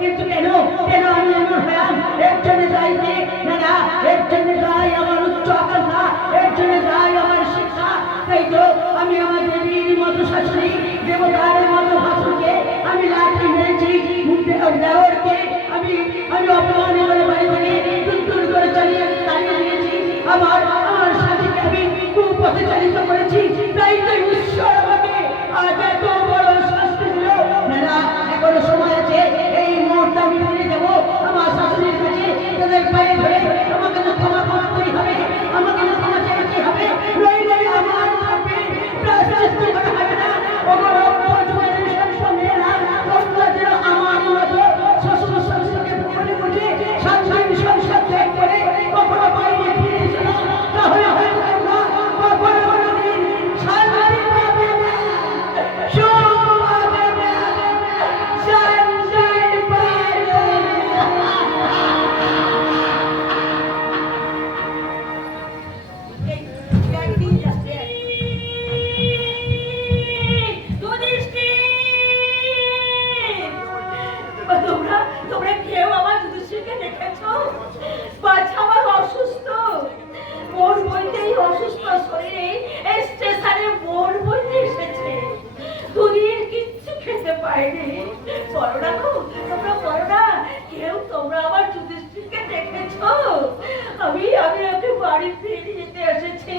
কিন্তু কেন কেন আমি এমন হলাম? এর জন্য দায়ী কে? না না, এর জন্য দায়ী আমার উচ্চ আকাঙ্ক্ষা, এর জন্য দায়ী আমার শিক্ষা। তাই তো আমি আমার দেবীর মতো শাশুড়ি, দেবতার মতো ভাসুরকে আমি লাঠি মেরেছি, দেওরকে আমি আমি অপমান করে বাড়ি থেকে টুনটুন করে চালিয়ে তাড়িয়ে দিয়েছি। আমার আমার স্বামীকে আমি কুপথে চালিত করেছি। তাই তো ঈশ্বর আমাকে আজ এত বড় শাস্তি দিল। না না, এখনো সময় আছে। এই মুহূর্তে আমি ফিরে যাবো আমার শাশুড়ির কাছে, তাদের পায়ে ধরে আমাকে তো ক্ষমা করতেই হবে, আমাকে তো ক্ষমা চাইতে হবে, নইলে আমার পাপে প্রায়শ্চিত্ত করা হবে না। আমার অপরাধের সঙ্গেরা তোমরা যেন আমার মতো শ্বশুর শাশুড়িকে মনে বুঝে সাংসারিক সংসার ত্যাগ করে কখনো বাইরে ফিরে এসো না। তাহলে হয়তো তোমরা কখনো কোনোদিন শান্তি পাবে না, সুখ পাবে না, শান্তি পাবে না। তোমরা তোমরা কেউ আমার যুধিষ্ঠিরকে দেখেছো? বাচ্চা আমার অসুস্থ, মোর বইতেই অসুস্থ শরীরে এই স্টেশনে মোর বইতে এসেছে। দুদিন কিচ্ছু খেতে পায়নি। বলো না গো, তোমরা বলো না, কেউ তোমরা আমার যুধিষ্ঠিরকে দেখেছো? আমি ওকে বাড়ি ফিরে যেতে এসেছি।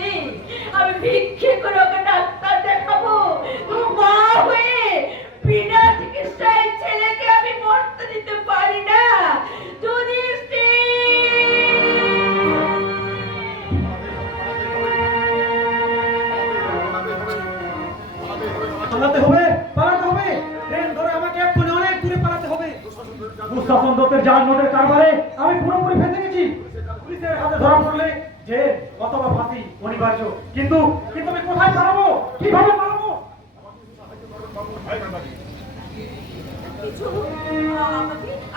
আমি ভিক্ষে করে ওকে ডাক্তার দেখাবো। মা হয়ে বিনা চিকিৎসায় ছেলেকে আমি মরতে দিতে পারি না। পালাতে হবে, পালাতে হবে। ট্রেন ধরে আমাকে এক্ষুনি অনেক দূরে পালাতে হবে। দুঃশাসন দত্তের জাল নোটের কারবারে আমি পুরোপুরি ফেঁসে গেছি। পুলিশের হাতে ধরা পড়লে জেল অথবা ফাঁসি অনিবার্য। কিন্তু কিন্তু আমি কোথায় পালাবো, কিভাবে পালাবো?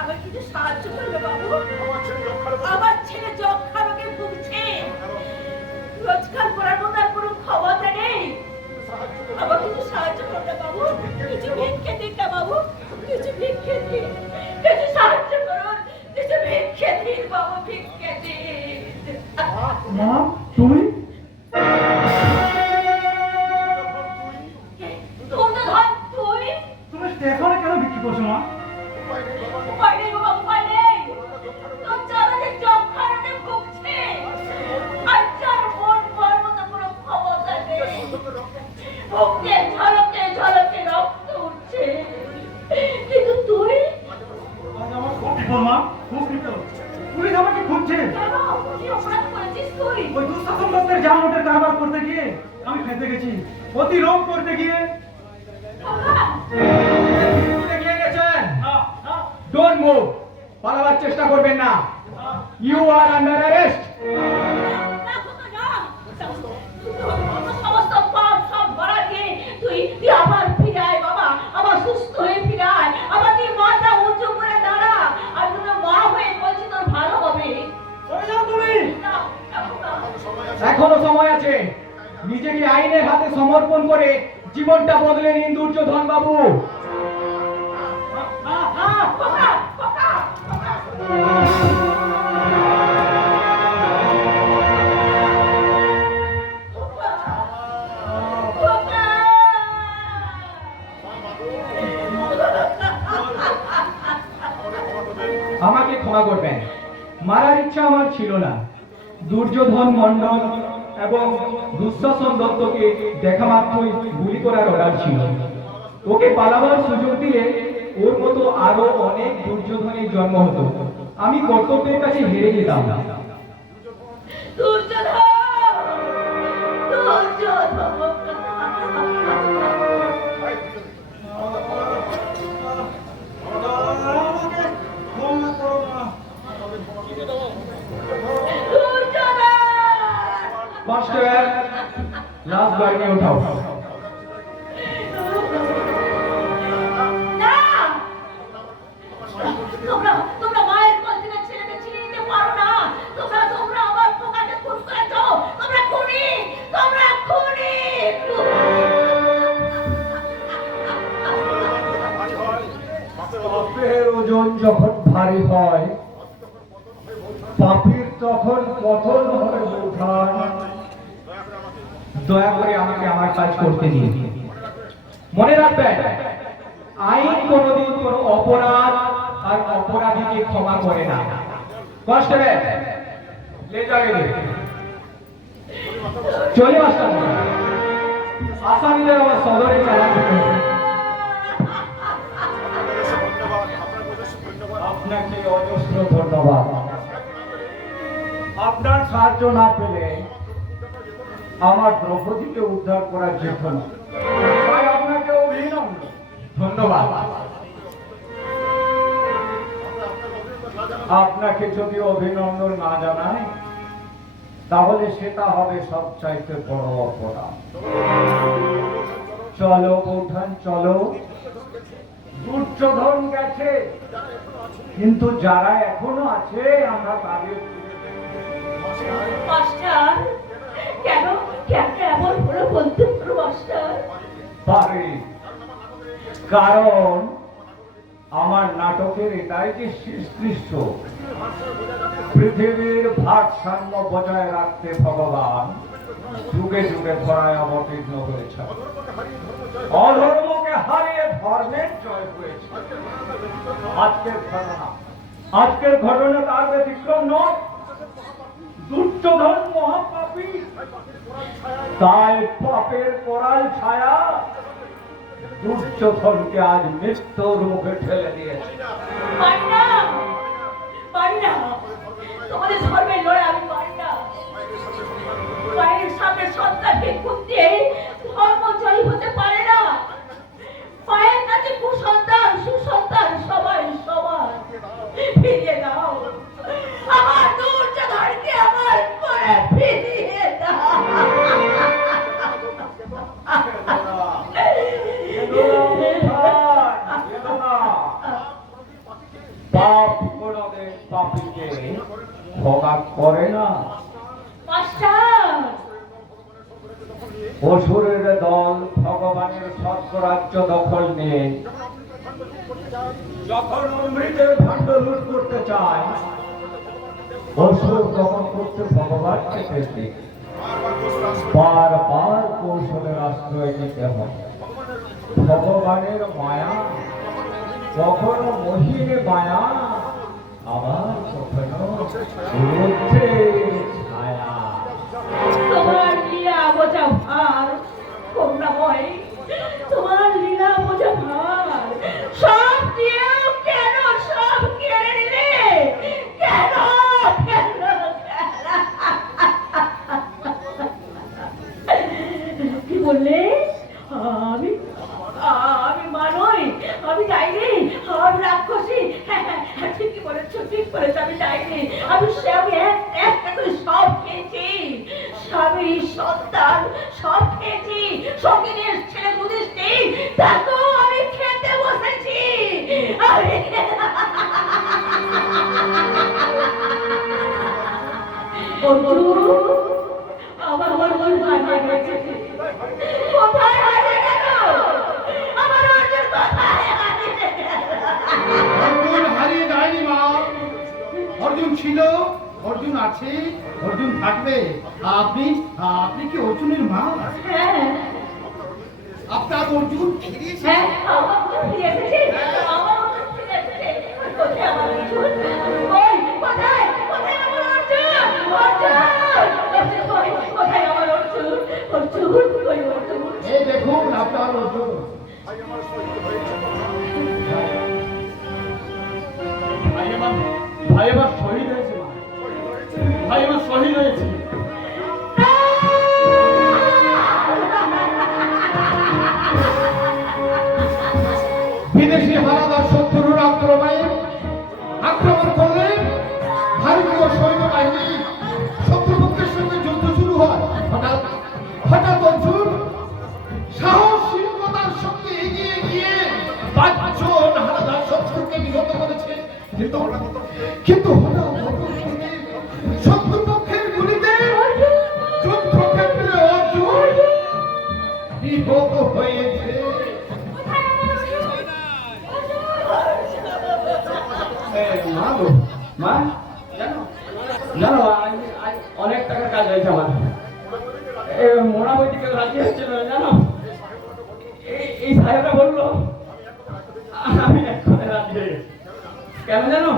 আমাকে কিছু সাহায্য করবে বাবু? আমার ছেলে যক্ষা রোগে ভুগছে, রোজগার করার মতো আর কোনো ক্ষমতা নেই। আমাকে কিছু সাহায্য করবে বাবু? কিছু ভিক্ষে দিন না বাবু, কিছু ভিক্ষে দিন, কিছু সাহায্য করুন, কিছু ভিক্ষে দিন বাবু, ভিক্ষে দিন। মা, তুমি? তুমি স্টেশনে কেন বিক্রি করছো মা? উপায় নেই বাবা, উপায় নেই। তোর চালাকে যক্ষা রোগে ভুগছে, বাচ্চার মন ভরার মতো কোনো ক্ষমতা নেই। বুকে ঝলকে ঝলকে রক্ত উঠছে। কিন্তু তুই আজ আমার খুব বিপদ মা, খুব বিপদ। পুলিশ আমাকে খুঁজছে। কেন? কি অপরাধ করেছিস তুই? ওই দুঃশাসন দত্তের জাল নোটের কারবার করতে গিয়ে আমি ফেঁসে গেছি, অতিরোধ করতে গিয়ে। বাবা, দেখিয়ে গেছেন। না, না, ডোন্ট মুভ, পালাবার চেষ্টা করবেন না। You are under arrest. না খোকা, না। সমস্ত পাপ সব ভরা দিয়ে তুই আবার ফিরে আয় বাবা, আবার সুস্থ হয়ে ফিরে আয়, আবার তুই মাথা উঁচু করে দাঁড়া। আর তোর মা হয়ে বলছি তোর ভালো হবে। চলে যাও তুমি। না, না খোকা। এখনো সময় আছে। নিজেকে আইনের হাতে সমর্পণ করে জীবনটা বদলে নিন দুর্যোধন বাবু। না, না, খোকা, খোকা, খোকা। আমাকে ক্ষমা করবেন, মারার ইচ্ছা আমার ছিল না। দুর্যোধন মণ্ডল এবং দুঃশাসন দত্তকে দেখা মাত্রই গুলি করার অর্ডার ছিল। ওকে পালাবার সুযোগ দিলে ওর মতো আরো অনেক দুর্যোধনের জন্ম হতো। আমি কর্তব্যের কাছে হেরে যেতাম। দুর্যোধন, দুর্যোধন। আমাকে ক্ষমা করো মা। দুর্যোধন। মাস্টার, লাস্ট গাড়ি উঠাও। না, তোমরা মায়ের কোল থেকে ছেলেকে ছিনিয়ে নিতে পারো না। তোমরা আমার পোকাকে খুন করেছো। তোমরা খুনি, তোমরা যখন ভারী হয় পাপীর তখন পতন হয় বৌঠান। দয়া করে আমাকে আমার কাজ করতে দিন। মনে রাখবেন, আইন কোনোদিন কোনো অপরাধ আর অপরাধীকে ক্ষমা করে না। কনস্টেবল, লে যাবে চলে আসতাম আসামিদের আমার সদরে চালান দিতে হবে। আপনাকে অজস্র ধন্যবাদ। আপনার সাহায্য না পেলে আমার দ্রৌপদীকে উদ্ধার করা যেত না, তাই আপনাকে অভিনন্দন। ধন্যবাদ। আপনাকে যদি অভিনন্দন না জানাই তাহলে সেটা হবে সবচাইতে বড় অপরাধ। চলো বৌঠান চলো, দুর্যোধন গেছে কিন্তু যারা এখনো আছে আমরা তাদের মাস্টার, কেন কেন এমন হলো বলতে পারো মাস্টার? পারি, কারণ আমার নাটকের এটাই যে শেষ দৃশ্য। পৃথিবীর ভারসাম্য বজায় রাখতে ভগবান যুগে যুগে ধরায় অবতীর্ণ হয়েছে, অধর্মকে হারিয়ে ধর্মের জয় হয়েছে। আজকের ঘটনা তার ব্যতিক্রম নয়। দুর্যোধন মহাপাপী, তাই পাপের করাল ছায়া দুর্যোধনকে আজ মৃত্যুর মুখে ঠেলে দিয়েছে। পারি না, পারি না, তোমাদের ধর্মের লড়াই আমি পারি না। পায়ের সামনে সন্তানকে খুন দিয়ে ধর্ম জয়ী হতে পারে না। পায়ের কাছে কুসন্তান সুসন্তান সবাই সমান। ফিরিয়ে দাও আমার দুর্যোধনকে, আমার করে ফিরিয়ে দাও। পাপ কোনদিন পাপীকে ক্ষমা করে না। মাস্টার, অসুরের দল ভগবানের স্বর্গরাজ্য দখল নিয়ে যখন অমৃতের ভাণ্ড লুট করতে চায়, অসুর দমন করতে ভগবান চেয়েছে। বারবার কৌশলের আশ্রয় নিতে হয়। ভগবানের মায়া কখনো মহিনে মায়া, আবার কখনো রুদ্রের ছায়া। তোমার লীলা বোঝা ভার করুণাময়, তোমার লীলা বোঝা ভার। সব দিয়েও কেন সব কেড়ে নিলে? কেন কেন কি বললে? আমি আমি মানই, আমি যাইনি, আমি রাক্ষসী। ঠিকই বলেছো, ঠিক বলেছো, আমি যাইনি। আমি একটা করে সব খেয়েছি, স্বামী সন্তান সব খেয়েছি। সঙ্গিনীর ছেলে যুধিষ্ঠি, দেখো আমি খেতে বসেছি। আমার মন হারিয়ে গেছে। কোথায় হারিয়ে গেল আমার অর্জুন? কোথায় হারিয়ে গেল? অর্জুন হারিয়ে যায়নি মা। অর্জুন ছিল, অর্জুন আছে, অর্জুন থাকবে। আপনি আপনি কি অর্জুনের মা? হ্যাঁ আপনার অর্জুন ফিরে এসেছে। হ্যাঁ, আমার অর্জুন ফিরে এসেছে। আমার অর্জুন ফিরে এসেছে। কোথায় আমার অর্জুন? কই? কোথায় কোথায় আমার অর্জুন? অর্জুন কই? কোথায় আমার অর্জুন? অর্জুন কই? অর্জুন এই দেখুন আপনার অর্জুন। ভাই আমার শহীদ হয়েছে মা, ভাই আমার শহীদ হয়েছে। বিদেশি হানাদার শত্রুর আক্রমণ করলে ভারতীয় সৈন্যবাহিনী শত্রুপক্ষের সঙ্গে যুদ্ধ শুরু হয়। হঠাৎ অর্জুন সাহসিকতার সঙ্গে এগিয়ে গিয়ে 5 জন হানাদার শত্রুকে নিহত করেছে। কিন্তু হঠাৎ শত্রুপক্ষের গুলিতে যুদ্ধক্ষেত্রে অর্জুন নিহত হয়েছে। মা জানো জানো অনেক টাকার কাজ হয়েছে আমার মোটামুটি কেউ রাজি হচ্ছিল না জানো এই সাহেবরা বললো আমি এখন রাজি হয়ে গেছি কেন জানো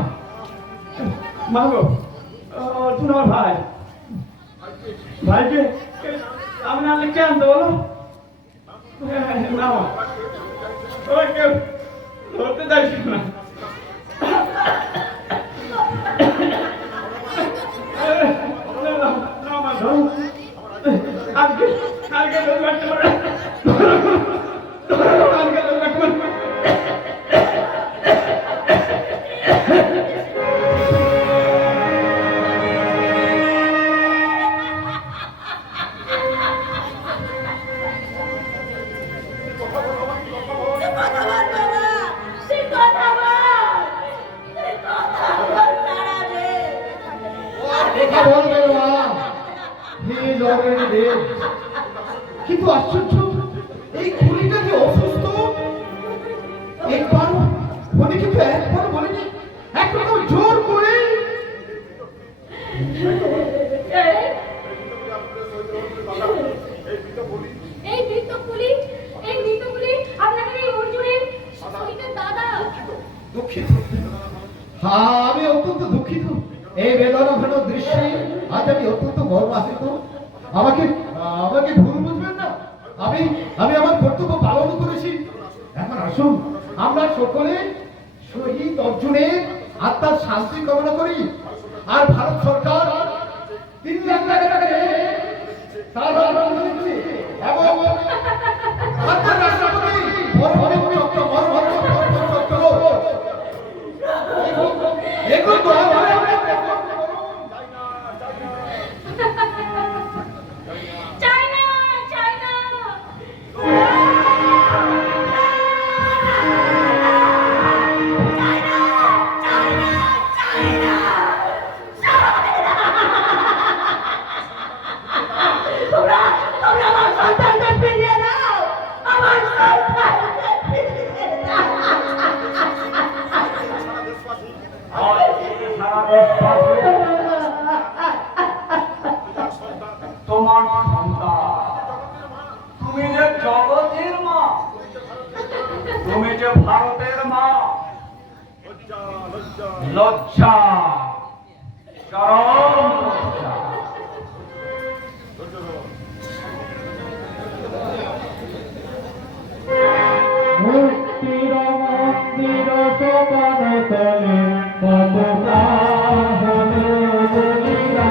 মা গো তুমি আমার ভাইকে আমি না লিখে আনতে বলো না ওই কেউ ধরতে চাইছিল না আজকে কালকে লোক কাটতে পারে কালকে লোক কাটতে পারে কথা বল বাবা, সে কথা বল, সে কথা বল তারা রে। কথা বলবে মা প্লিজ অলরেডি দেব কিন্তু আশ্চর্য এই খুনিটা যে অসুস্থ একবার উনি কিন্তু একবার বলেনি একরকম জোর করে এই মৃতপুলি আপনাদের এই অর্জুনের শরীরের দাদা। দুঃখিত হ্যাঁ আমি অত্যন্ত দুঃখিত এই বেদনাঘন দৃশ্যে আজ আমি অত্যন্ত মর্মাহত আমাকে আমাকে ভুল বুঝবেন না আমি আমি আমার কর্তব্য পালন করেছি এখন আসুন আমরা সকলে শহীদ অর্জুনের আত্মার শান্তি কামনা করি আর ভারত সরকার 3 লাখ টাকা দিয়ে তার এবং রাষ্ট্রপতি এগুলো তো চাইনা চাইনা তোমরা আমার সন্তানকে ফিরিয়ে দাও আমার সন্তানকে ফিরিয়ে দাও তোমার সন্তান তুমি যে জগতের মা তুমি যে ভারতের মা লজ্জা চরম লজ্জা মুক্তির মন্দির সোপান তলে পতাকা হলো বলিরা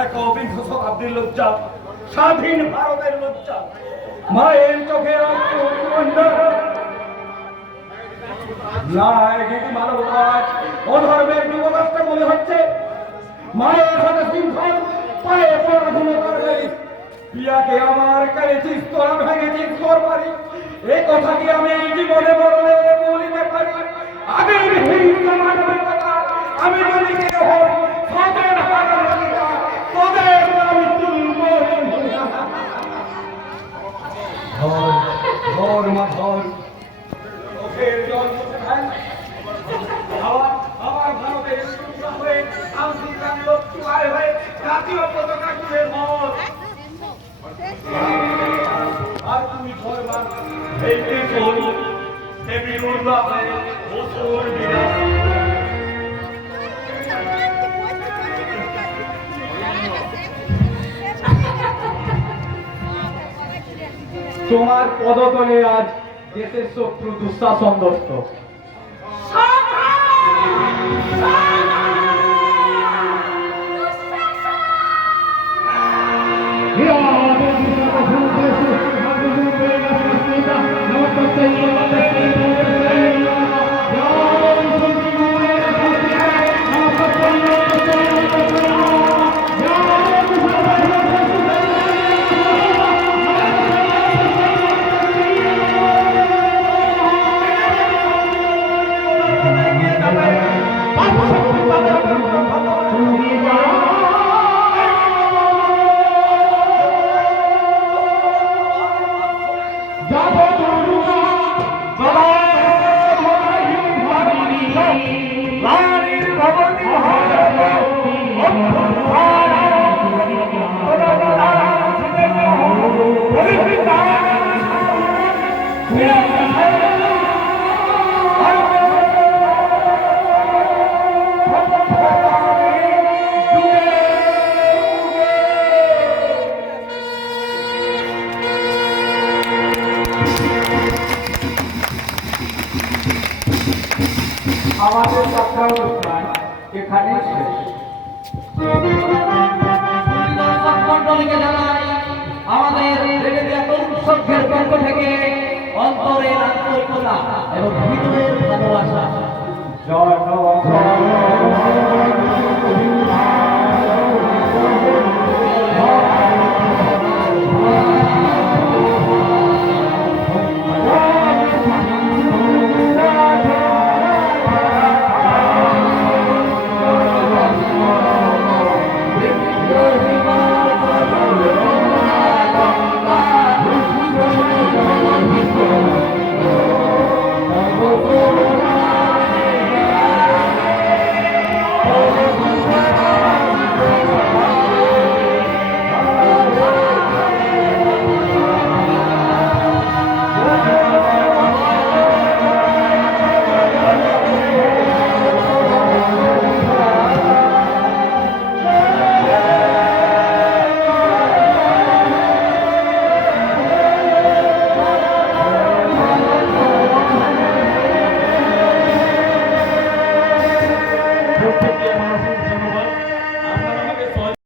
একবিংশ শতাব্দীর লজ্জা স্বাধীন ভারতের লজ্জা মায়ের চোখে মানবতার অধর্মের যুবরাষ্ট্র মনে হচ্ছে মায়ের হাতে শৃঙ্খল পায়ে পড়াশুনো করবে পিয়াকে আমার কালেছিস তোরা ভেঙেছিস তোর বাড়ি এই কথা কি আমি জীবনে বললে বলিতে পারি আমি মানবতা আমি যদি কেউ তোদের আমি তুলব ধর মা ধর চোখের জল আমার ভারতের হয়ে আন্তর্জাতিক লক্ষ্য হয়ে জাতীয় পতাকা তুলে ধর আর তুমি ধরবা এই দেশ দেবী উর্বাহে অসুর বিরাজ তোমার পদতলে আজ দেশের শত্রু দুঃশাসন দত্ত নমস্কার আমাদের যাত্রা অনুষ্ঠান এখানে শেষ। দর্শক মণ্ডলীকে জানাই আমাদের রেডিও তরুণ সংঘের পক্ষ থেকে অন্তরের আন্তরিকতা এবং হৃদয়ের ভালোবাসা। প্রত্যেক